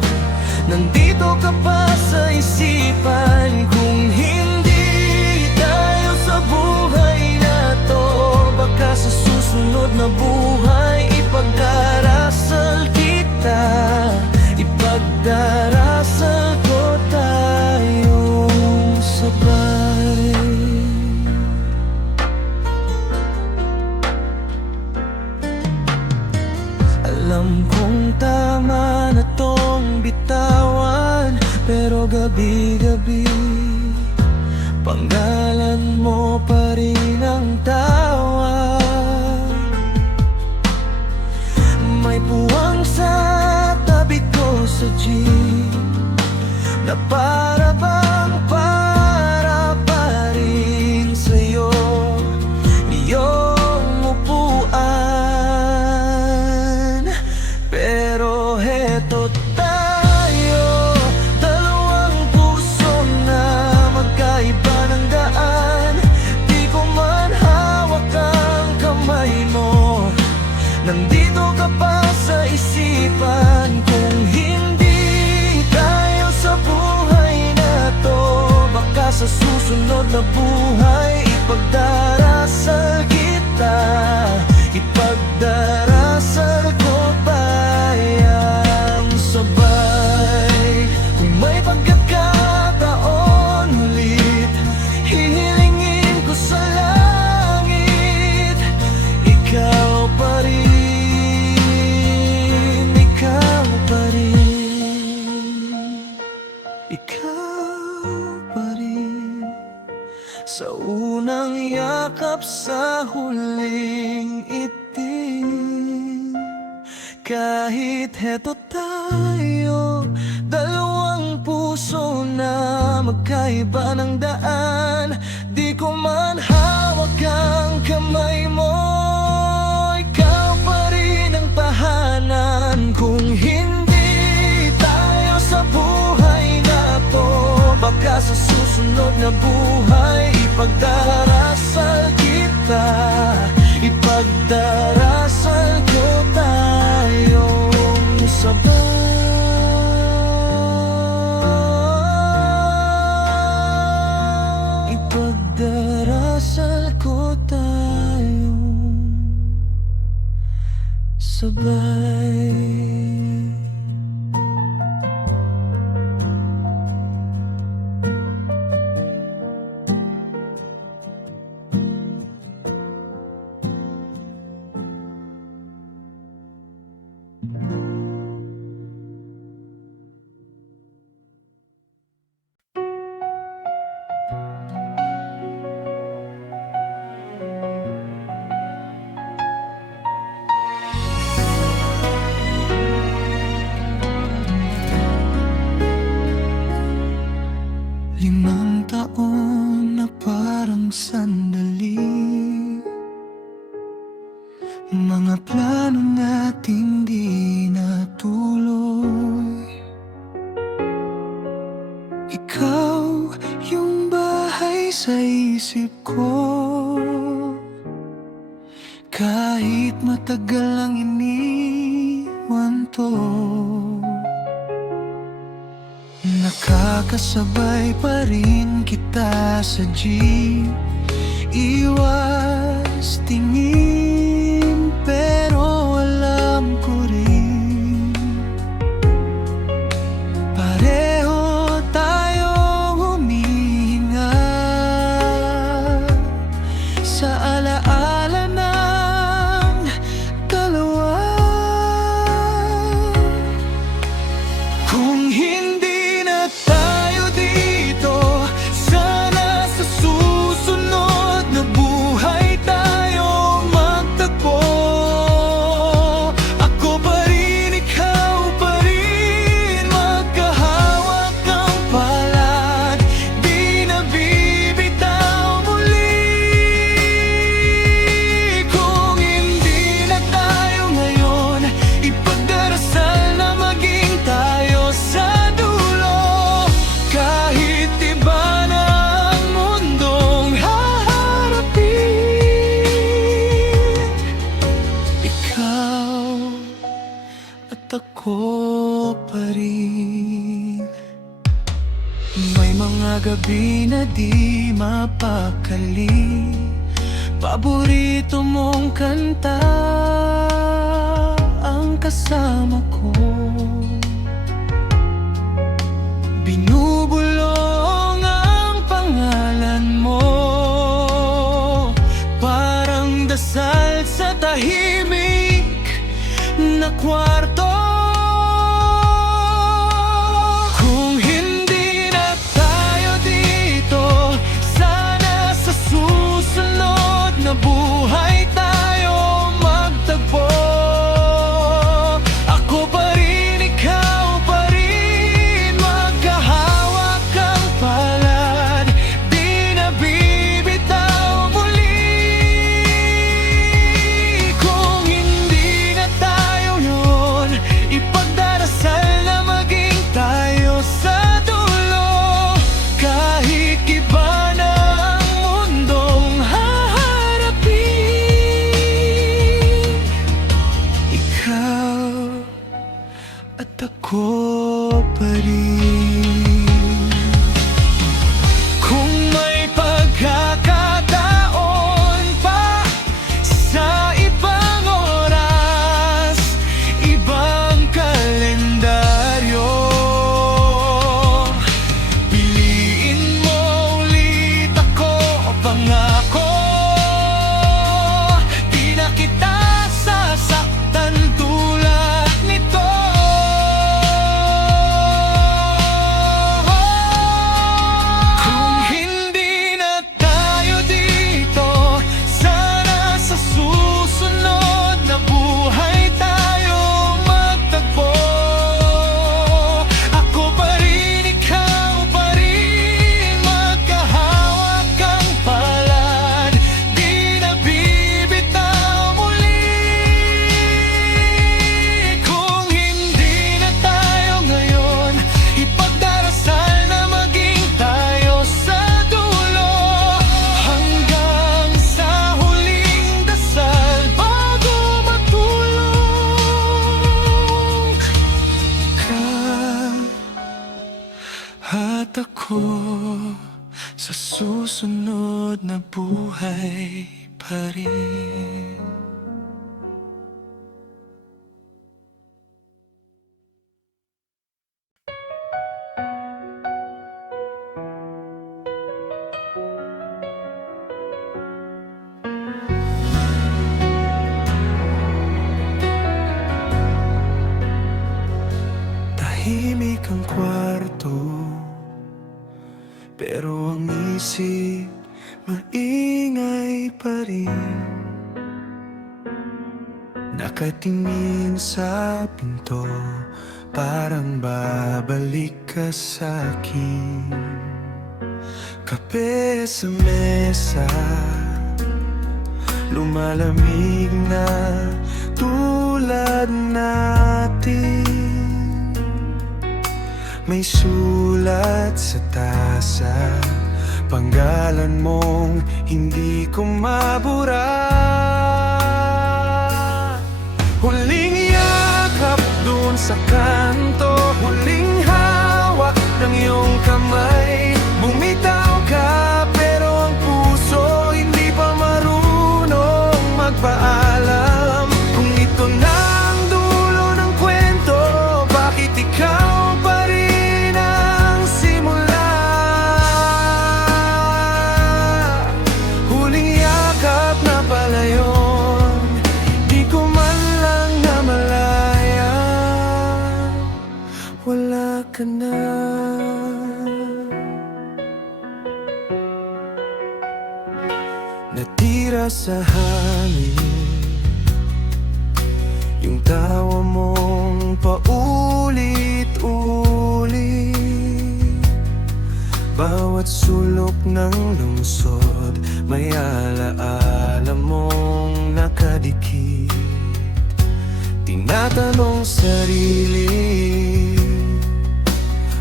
nandito ka pa sa isipan. Kung hindi tayo sa buhay na to, baka sa susunod na buhay ipagdarasal kita, ipagdarasal ko tayong sabay. Alam kong tama na tong bitawan, pero gabi-gabi panggalan mo pa rin ang tawag. May puwang sa tabi ko sa jeep na para bang para pa rin sa'yo iyong upuan. Pero heto tayo, dalawang puso na magkaiba ng daan. Di ko man hawak ang kamay mo, nandito ka pa sa isipan. Kung hindi tayo sa buhay na to, baka sa susunod na buhay ipagdarasal kita, ipagdarasal ko tayong sabay. Kung may pagkakataon ulit, hihilingin ko sa langit, ikaw pa rin, ikaw pa rin, ikaw pa rin. Sa unang yakap, sa huling itim, kahit heto tayo, dalawang puso na magkaiba ng daan. Di ko man hawak ang kamay mo, ikaw pa rin ang tahanan. Kung hindi tayo sa buhay na to, baka sa susunod na buhay ipagdarasal kita, ipagdarasal ko tayong sabay, ipagdarasal ko isip ko, kahit matagal lang iniwan to. Nakakasabay pa rin kita sa jeep, iwas tingin, pero alam ko rin pareho tayong humihinga sa alaala ng dalawa. Kung hindi na tayo dito, sana sa susunod na buhay tayo magtagpo. Ako pa rin, ikaw pa rin, magkahawak ang palad, di na bibitaw muli. Kung hindi na tayo ngayon, ipagdarasal na maging tayo sa dulo. Kahit iba na ang mundong haharapin, ikaw at ako pa rin. May mga gabi na di mapakali, paborito mong kanta ang kasama ko. Binubulong ang pangalan mo, parang dasal sa tahimik na kwarto. Kung hindi na tayo dito, sana sa susunod na buhay tayo magtagpo. Ako pa rin, ikaw pa rin, magkahawak ang palad, di na bibitaw muli. Kung hindi na tayo yun, ipagdarasal na maging tayo sa dulo. Kahit iba na ang mundong haharapin, ikaw at ako pa rin. Kung may pagkakataon pa sa ibang oras, ibang kalendaryo, piliin mo ulit ako, pangako, di na kita sasaktan tulad nito. Kung hindi na tayo dito, sana sa susunod na buhay tayo magtagpo. Ako pa rin, ikaw pa rin, magkahawak ang palad, di na bibitaw muli. Kung hindi na tayo ngayon, ipagdarasal na maging tayo sa dulo. Hanggang sa huling dasal bago matulog, ikaw at ako sa susunod na buhay pa rin. Tahimik ang kwarto, pero ang isip maingay pa rin. Nakatingin sa pinto, parang babalik ka sa'kin. Kape sa mesa, lumalamig na tulad natin. May sulat sa tasa, Panggalan mong hindi ko mabura. Huling yakap dun sa kanto, huling hawak ng iyong kamay. Bumitaw ka pero ang puso hindi pa marunong magpaalam. Kung ito na ang dulo ng kwento, bakit ikaw pa rin ang simula? Huling yakap na pala yun, di ko man lang namalayan. Wala ka na. Natira sa hangin yung tawa mong paulit-ulit. Bawat sulok ng lungsod may alaala mong nakadikit. Tinatanong sarili,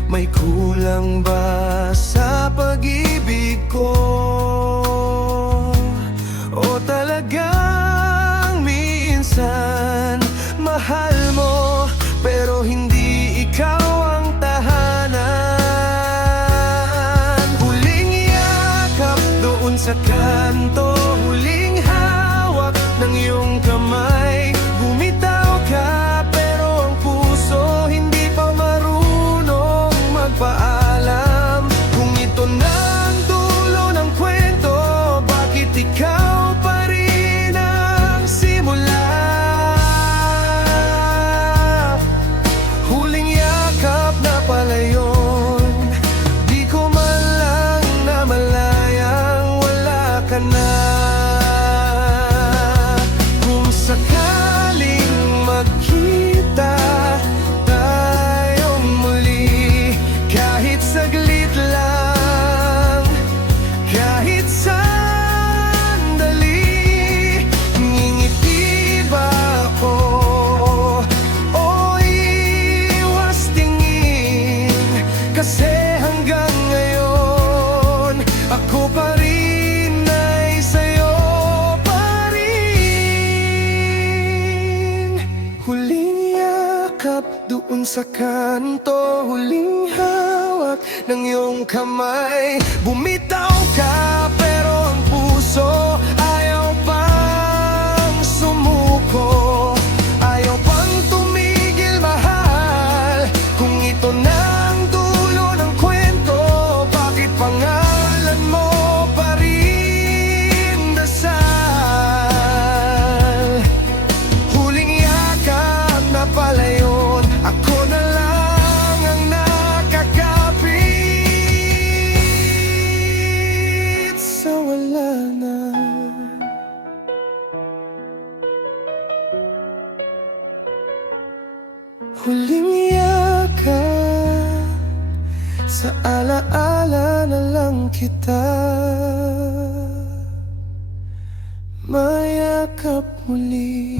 may kulang ba sa pag-ibig ko? O talagang minsan mahal mo pero hindi ikaw ang tahanan? Huling yakap doon sa kanto, huling hawak ng iyong kamay. Bumitaw ka pero ang puso hindi pa marunong magpaalam. Kung ito na ang dulo ng kwento, bakit ikaw pa rin ang simula? Huling yakap na pala yun, di ko man lang namalayang wala ka na. Kung sakaling magkita tayong muli, kahit saglit lang, kahit sandali, ngingiti ba ako o iwas tingin? Kasi hanggang ngayon ako pa rin ay sa'yo pa rin. Huling yakap doon sa kanto, huling hawak ng iyong kamay. Bumitaw ka pero ang puso ayaw pang sumuko, ayaw pang tumigil mahal. Kung ito na ang dulo ng kwento, bakit pangalan mo pa rin dasal? Huling yakap na pala yun, ako na lang ang nakakapit sa wala na. Huling yakap, sa alaala na lang kita mayakap muli.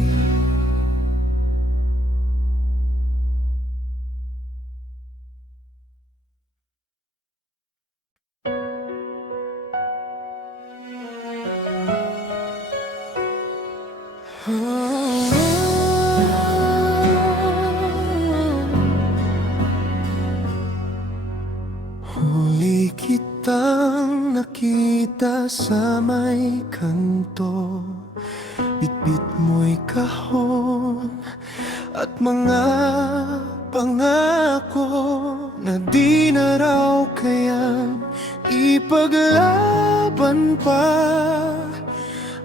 Huli kitang nakita sa may kanto, bitbit mo'y kahon at mga pangako na di na raw kayang ipaglaban pa.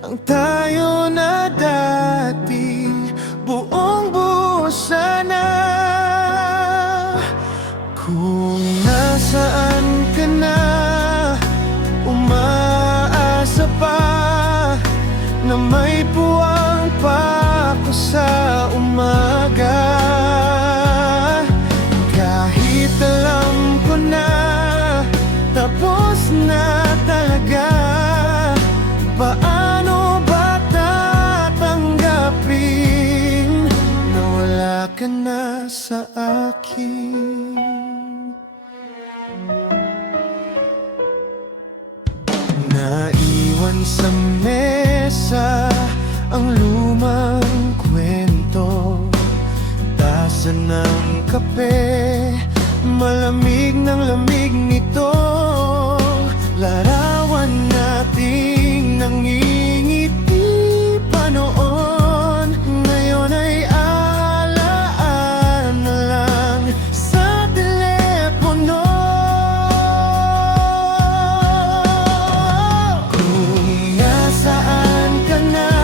Ang tayo na dati, buong buo sana. Kung nasaan ka na, umaasa pa na may puwang pa ako sa umaga. Kahit alam ko na tapos na talaga, paano ba tatanggapin na wala ka na sa akin? sa mesa ang lumang kwento, tasa ng kape, malamig ng lamig nito. Larawan nating nangingiti pa noon, ngayon ay alaan na lang sa telepono. Kung nasaan ka na,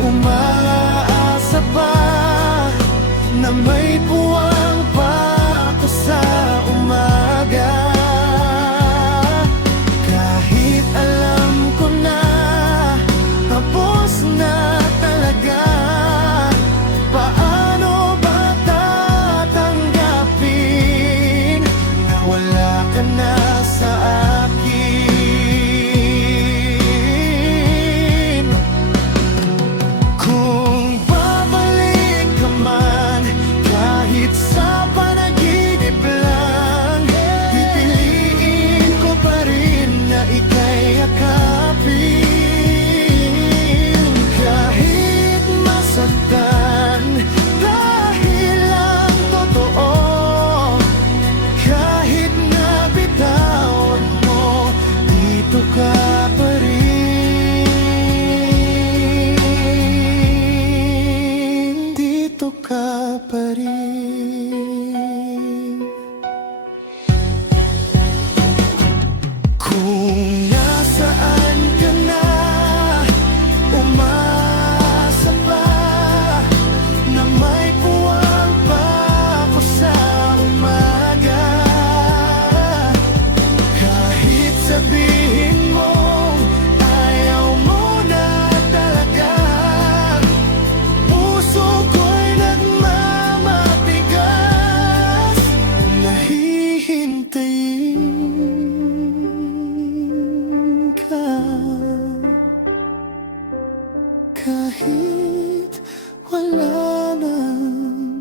umaasa pa na may puwang pa ako sa umaga. Kahit alam ko na tapos na talaga, paano ba tatanggapin na wala ka na sa akin? Kung babalik ka man, kahit sa panaginip lang, pipiliin ko pa rin na ika'y yakapin. Kahit masaktan dahil lang totoo, kahit nabitawan mo, dito ka pa rin. Dito ka pa rin. Kung nasaan ka na, umasa pa na may puwang pa ako sa umaga. Kahit sabihin mo ayaw mo na talaga, puso ko'y nagmamatigas, nahihintayin ka. Kahit wala nang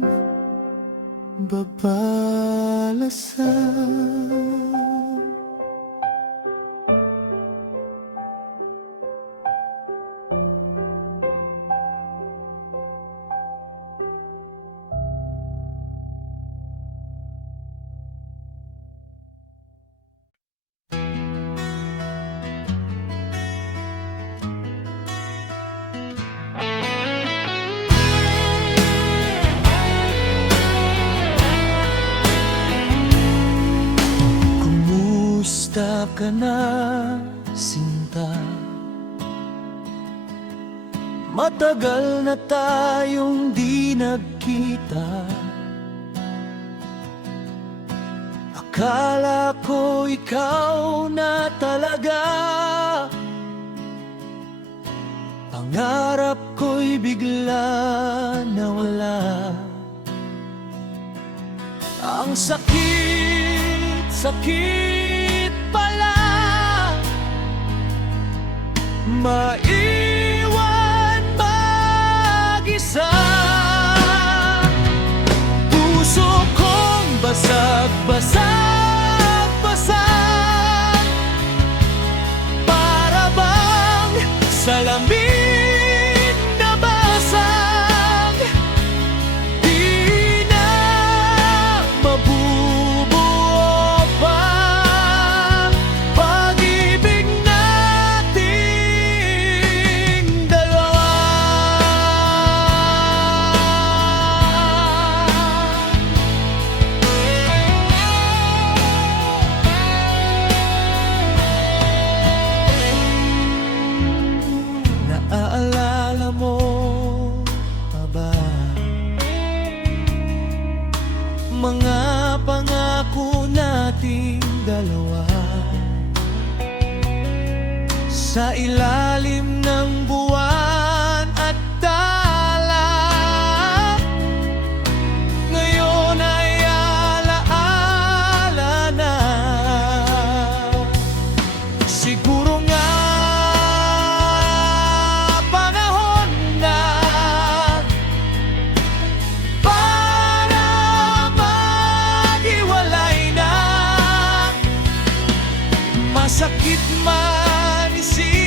babalasan. Kumusta ka na, sinta? Matagal na tayong di nagkita. Akala ko ikaw na talaga, pangarap ko'y bigla nawala. Ang sakit, sakit pala, maiwan mag-isa. Puso kong basag-basag, basag, para bang salamin na basag. Di na mabubuo pa pag-ibig nating dalawa. Naaalala mo pa ba mga pangako nating dalawa? Sa ilalim ng buwan at tala, ngayon ay alaala na. Siguro nga panahon na para maghiwalay na. Masakit man isipin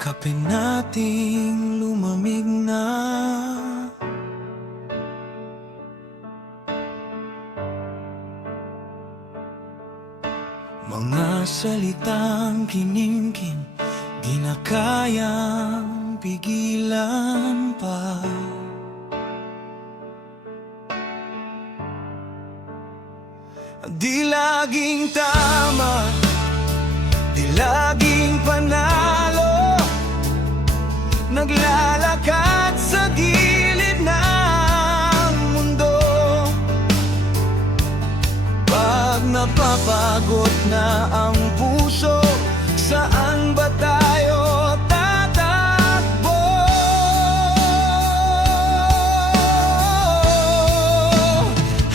Kape nating lumamig na. Mga salitang kinimkim, di na kayang pigilan pa. Di laging tama, di laging panalo, naglalakad sa gilid ng mundo. Pag napapagod na ang puso, saan ba tayo tatakbo?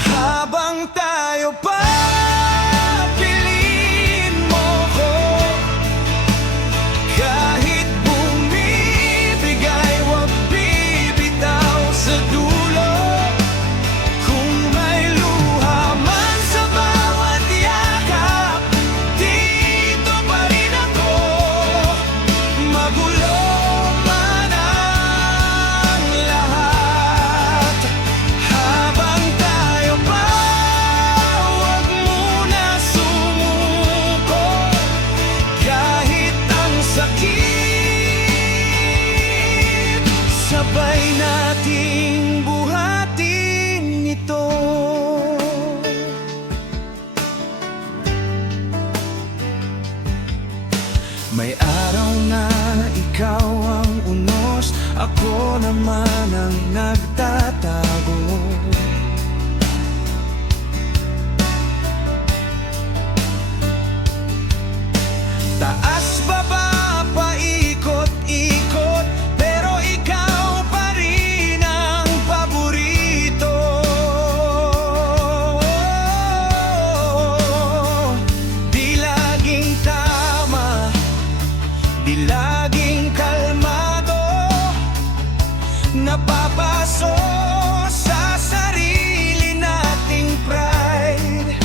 Habang tayo pa, piliin mo ko. Kahit bumibigay, huwag bibitaw sa dulo. Kung may luha man sa bawat yakap, dito pa rin ako. Magulo man ang lahat. Habang tayo pa, huwag muna sumuko. Kahit ang sakit, sabay nating buhatin ito. May araw na ikaw ang unos, ako naman ang nagtatago. Taas baba, paikot-ikot, pero ikaw pa rin ang paborito. Di laging tama, di laging kalmado, napapaso sa sarili nating pride.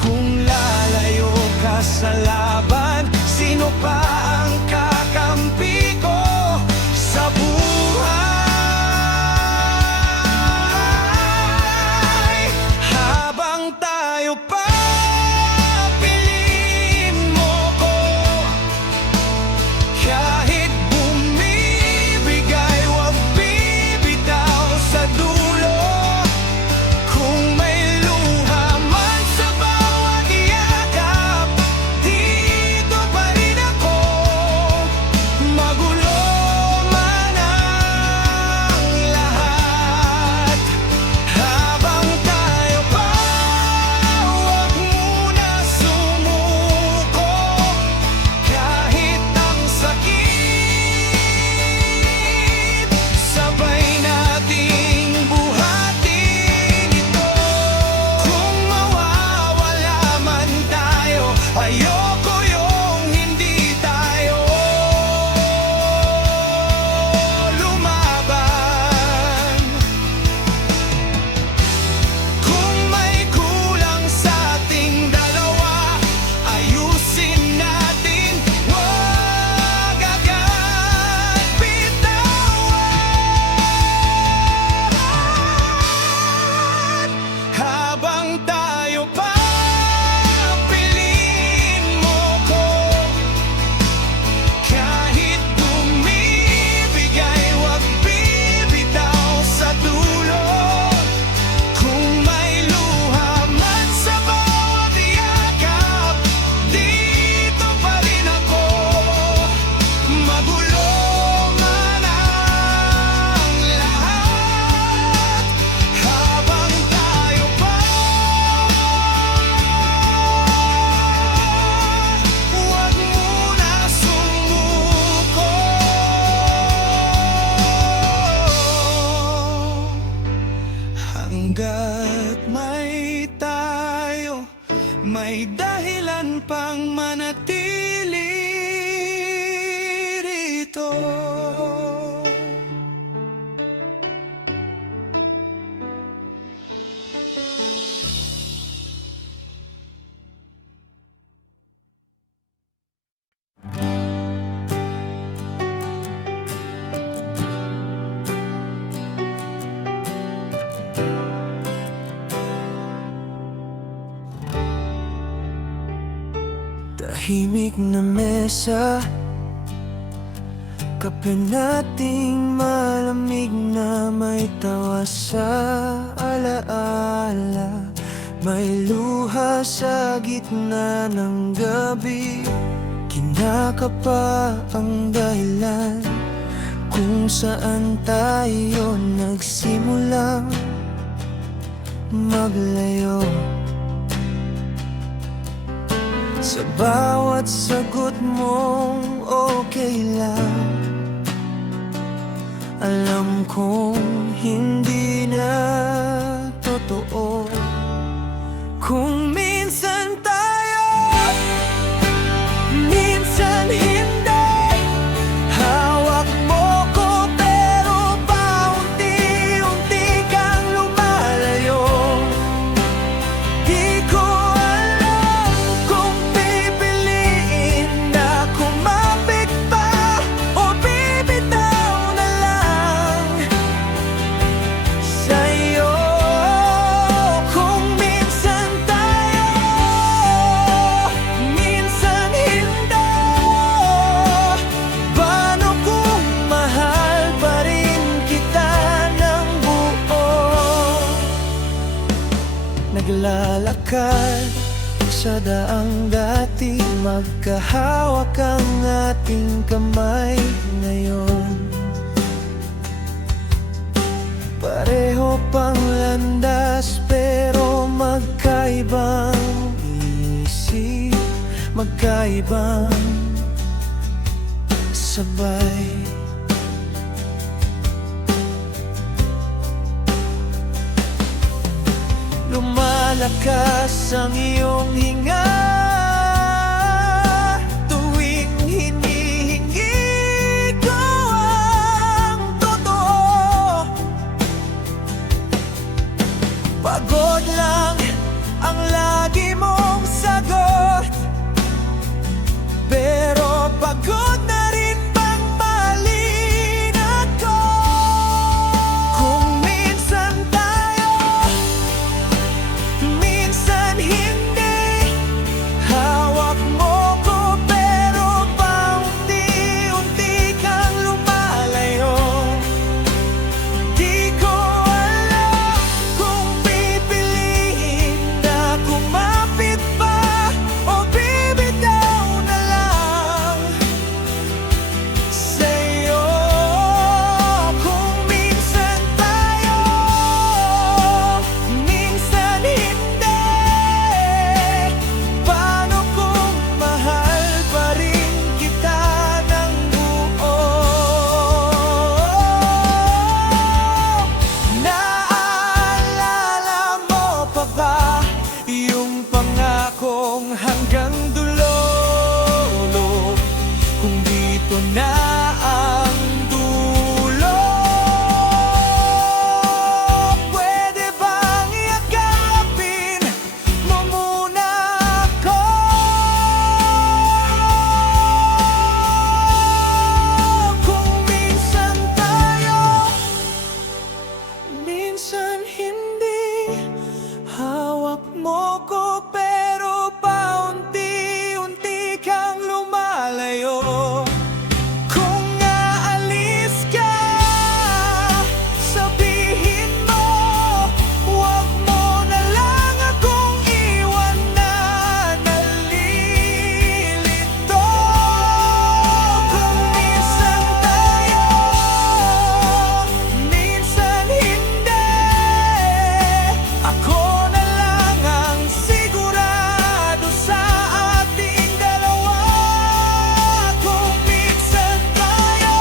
Kung lalayo ka sa laban, sino pa ang kakampi ko sa buhay? Habang tayo pa, piliin mo ko. Tahimik na mesa, kape nating malamig na may tawa sa alaala. May luha sa gitna ng gabi, kinakapa ang dahilan kung saan tayo nagsimulang maglayo. Sa bawat sagot mong okay lang, alam kong hindi na totoo. Kung minsan tayo, minsan hindi. Hawak mo ko pero paunti-unti kang lumalayo. Di ko alam kung pipiliin na kumapit pa o bibitaw na lang sa'yo. Kung minsan tayo, minsan hindi. Paano kung mahal pa rin kita ng buo? Naglalakad sa daang dati, magkahawak ang ating kamay ngayon. Pareho pang landas pero magkaibang isip, magkaibang sabay. Lumalakas ang iyong hinga tuwing hinihingi ko ang totoo. Pagod lang ang lagi mong sagot, pero pagod na rin bang mahalin ako? Kung minsan tayo, minsan hindi. Hawak mo ko pero paunti-unti kang lumalayo. Di ko alam kung pipiliin na kumapit pa o bibitaw na lang sa'yo. Kung minsan tayo, minsan hindi. Paano kung mahal pa rin kita ng buo? Naalala mo pa ba yung pangakong hanggang dulo? Kung dito na ang dulo, pwede bang yakapin mo muna ako? Kung minsan tayo, minsan hindi. Hawak mo ko pero paunti-unti kang lumalayo. Kung aalis ka, sabihin mo, huwag mo na lang akong iwan na nalilito. Kung minsan tayo, minsan hindi. Ako na lang ang sigurado sa ating dalawa. Kung minsan tayo,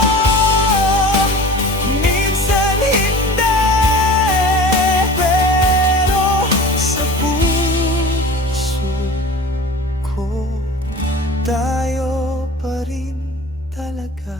minsan hindi. Pero sa puso ko, tayo pa rin talaga.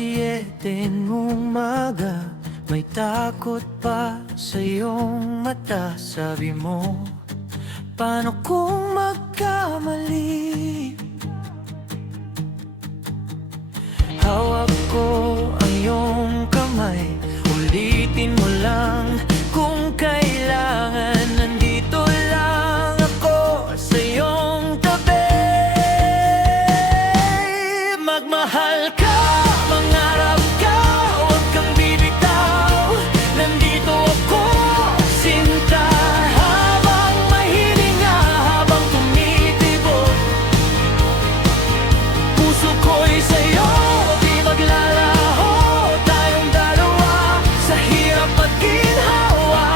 7 umaga, may takot pa sa iyong mata. Sabi mo, paano kung magkamali? Hawak ko ang iyong kamay, ulitin mo lang kung kailangan. Nandito lang ako sa iyong tabi. Magmahal ka, mangarap ka, huwag kang bibitaw. Nandito ako, sinta, habang may hininga, habang tumitibok. Puso ko'y sa'yo, di maglalaho. Tayong dalawa, sa hirap at ginhawa,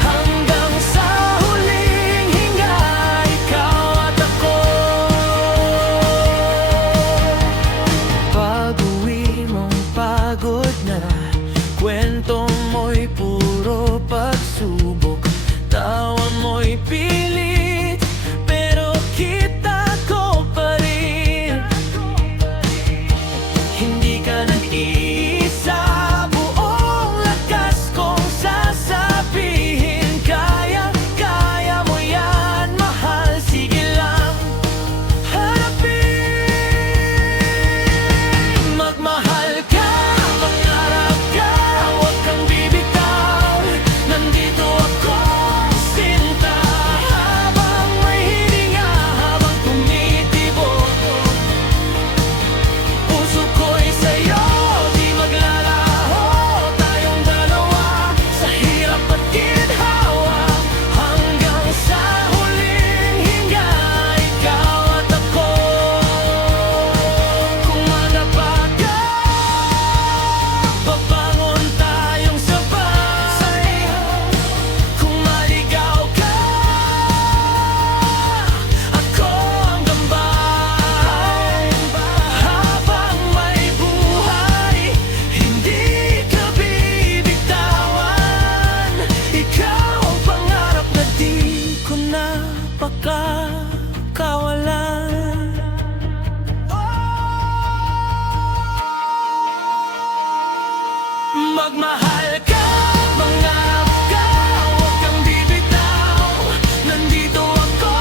hanggang sa huling hinga, ikaw at ako. Pag-uwi mong pagod na, kwento mo'y puro pagsubok. Tawa mo'y pilit, pero kita ko pa rin. Hindi ka nag-iisa, buong lakas kong sasabihin. Kaya, kaya mo yan, mahal, sige lang harapin. Magmahal ka, mangarap ka, huwag kang bibitaw. Nandito ako, sinta, habang may hininga, habang tumitibok. Puso ko'y sa'yo, di maglalaho. Tayong dalawa, sa hirap at ginhawa, hanggang sa huling hinga, ikaw at ako. Kung madapa ka, babangon tayong sabay. Kung maligaw ka, ako ang gambay. Habang may buhay, hindi ka bibitawan. Ikaw ang pangarap na di ko napakakawalan. Magmahal ka, mangarap ka, huwag kang bibitaw. Nandito ako,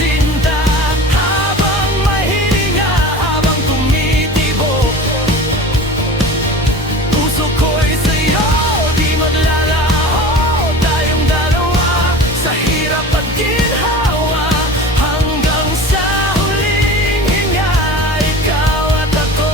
sinta, habang may hininga, habang tumitibok. Puso ko'y sa'yo, di maglalaho. Tayong dalawa, sa hirap at ginhawa, hanggang sa huling hinga, ikaw at ako.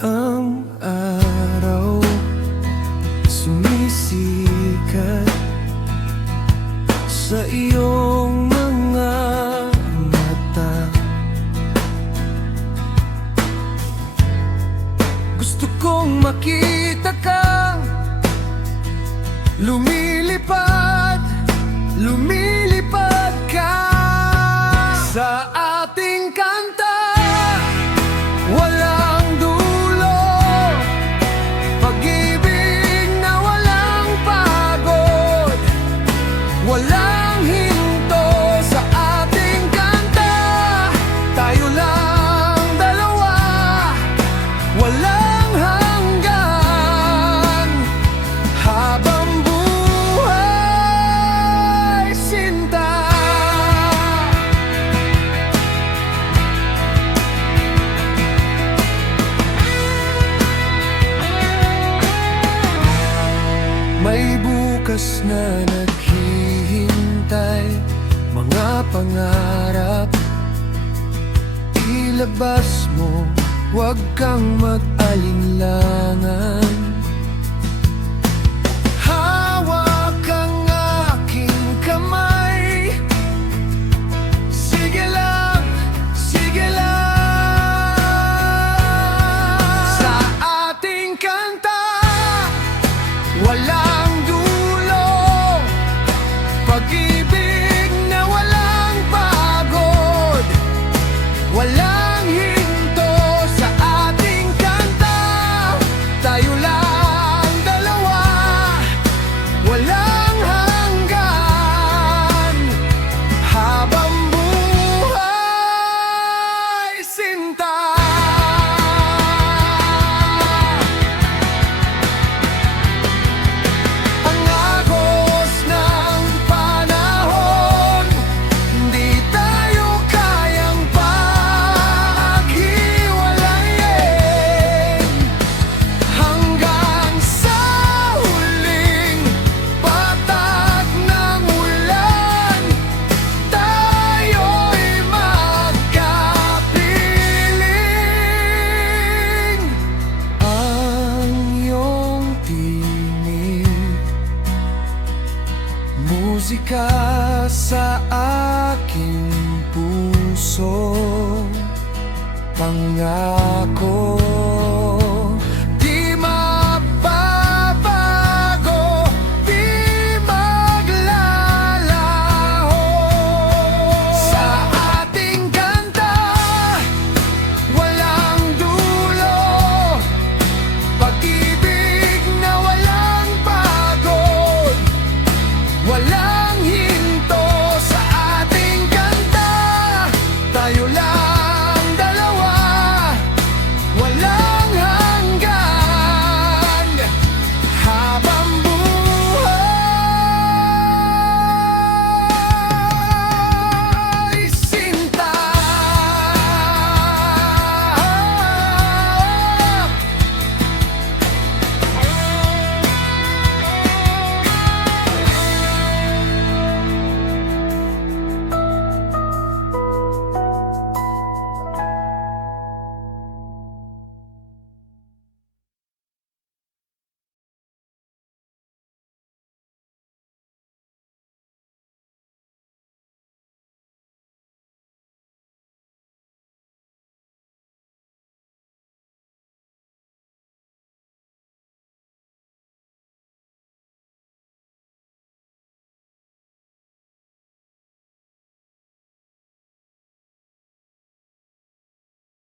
Ang araw sumisikat sa iyong mga mata. Gusto kong makita kang lumilipad, lumilipad ka sa ating kanta. Walang dulo, pag-ibig na walang pagod, walang hinto sa ating kanta. Tayo lang dalawa, walang hanggan, habang buhay, sinta. May bukas na naghihintay, mga pangarap, ilabas mo, huwag kang mag-alinlangan. Hawak ang aking kamay, sige Pag-ibig na walang pagod, walang hinto sa ating kanta. Tayo lang dalawa, walang hanggan. Habang buhay, sinta. Ang agos ng panahon, di tayo kayang paghiwalayin. Hanggang sa huling patak ng ulan, tayo'y magkapiling. Ang iyong tinig, musika sa aking puso. Pangako di mababago, di maglalaho. Sa ating kanta, walang dulo. Pag-ibig na walang pagod, wala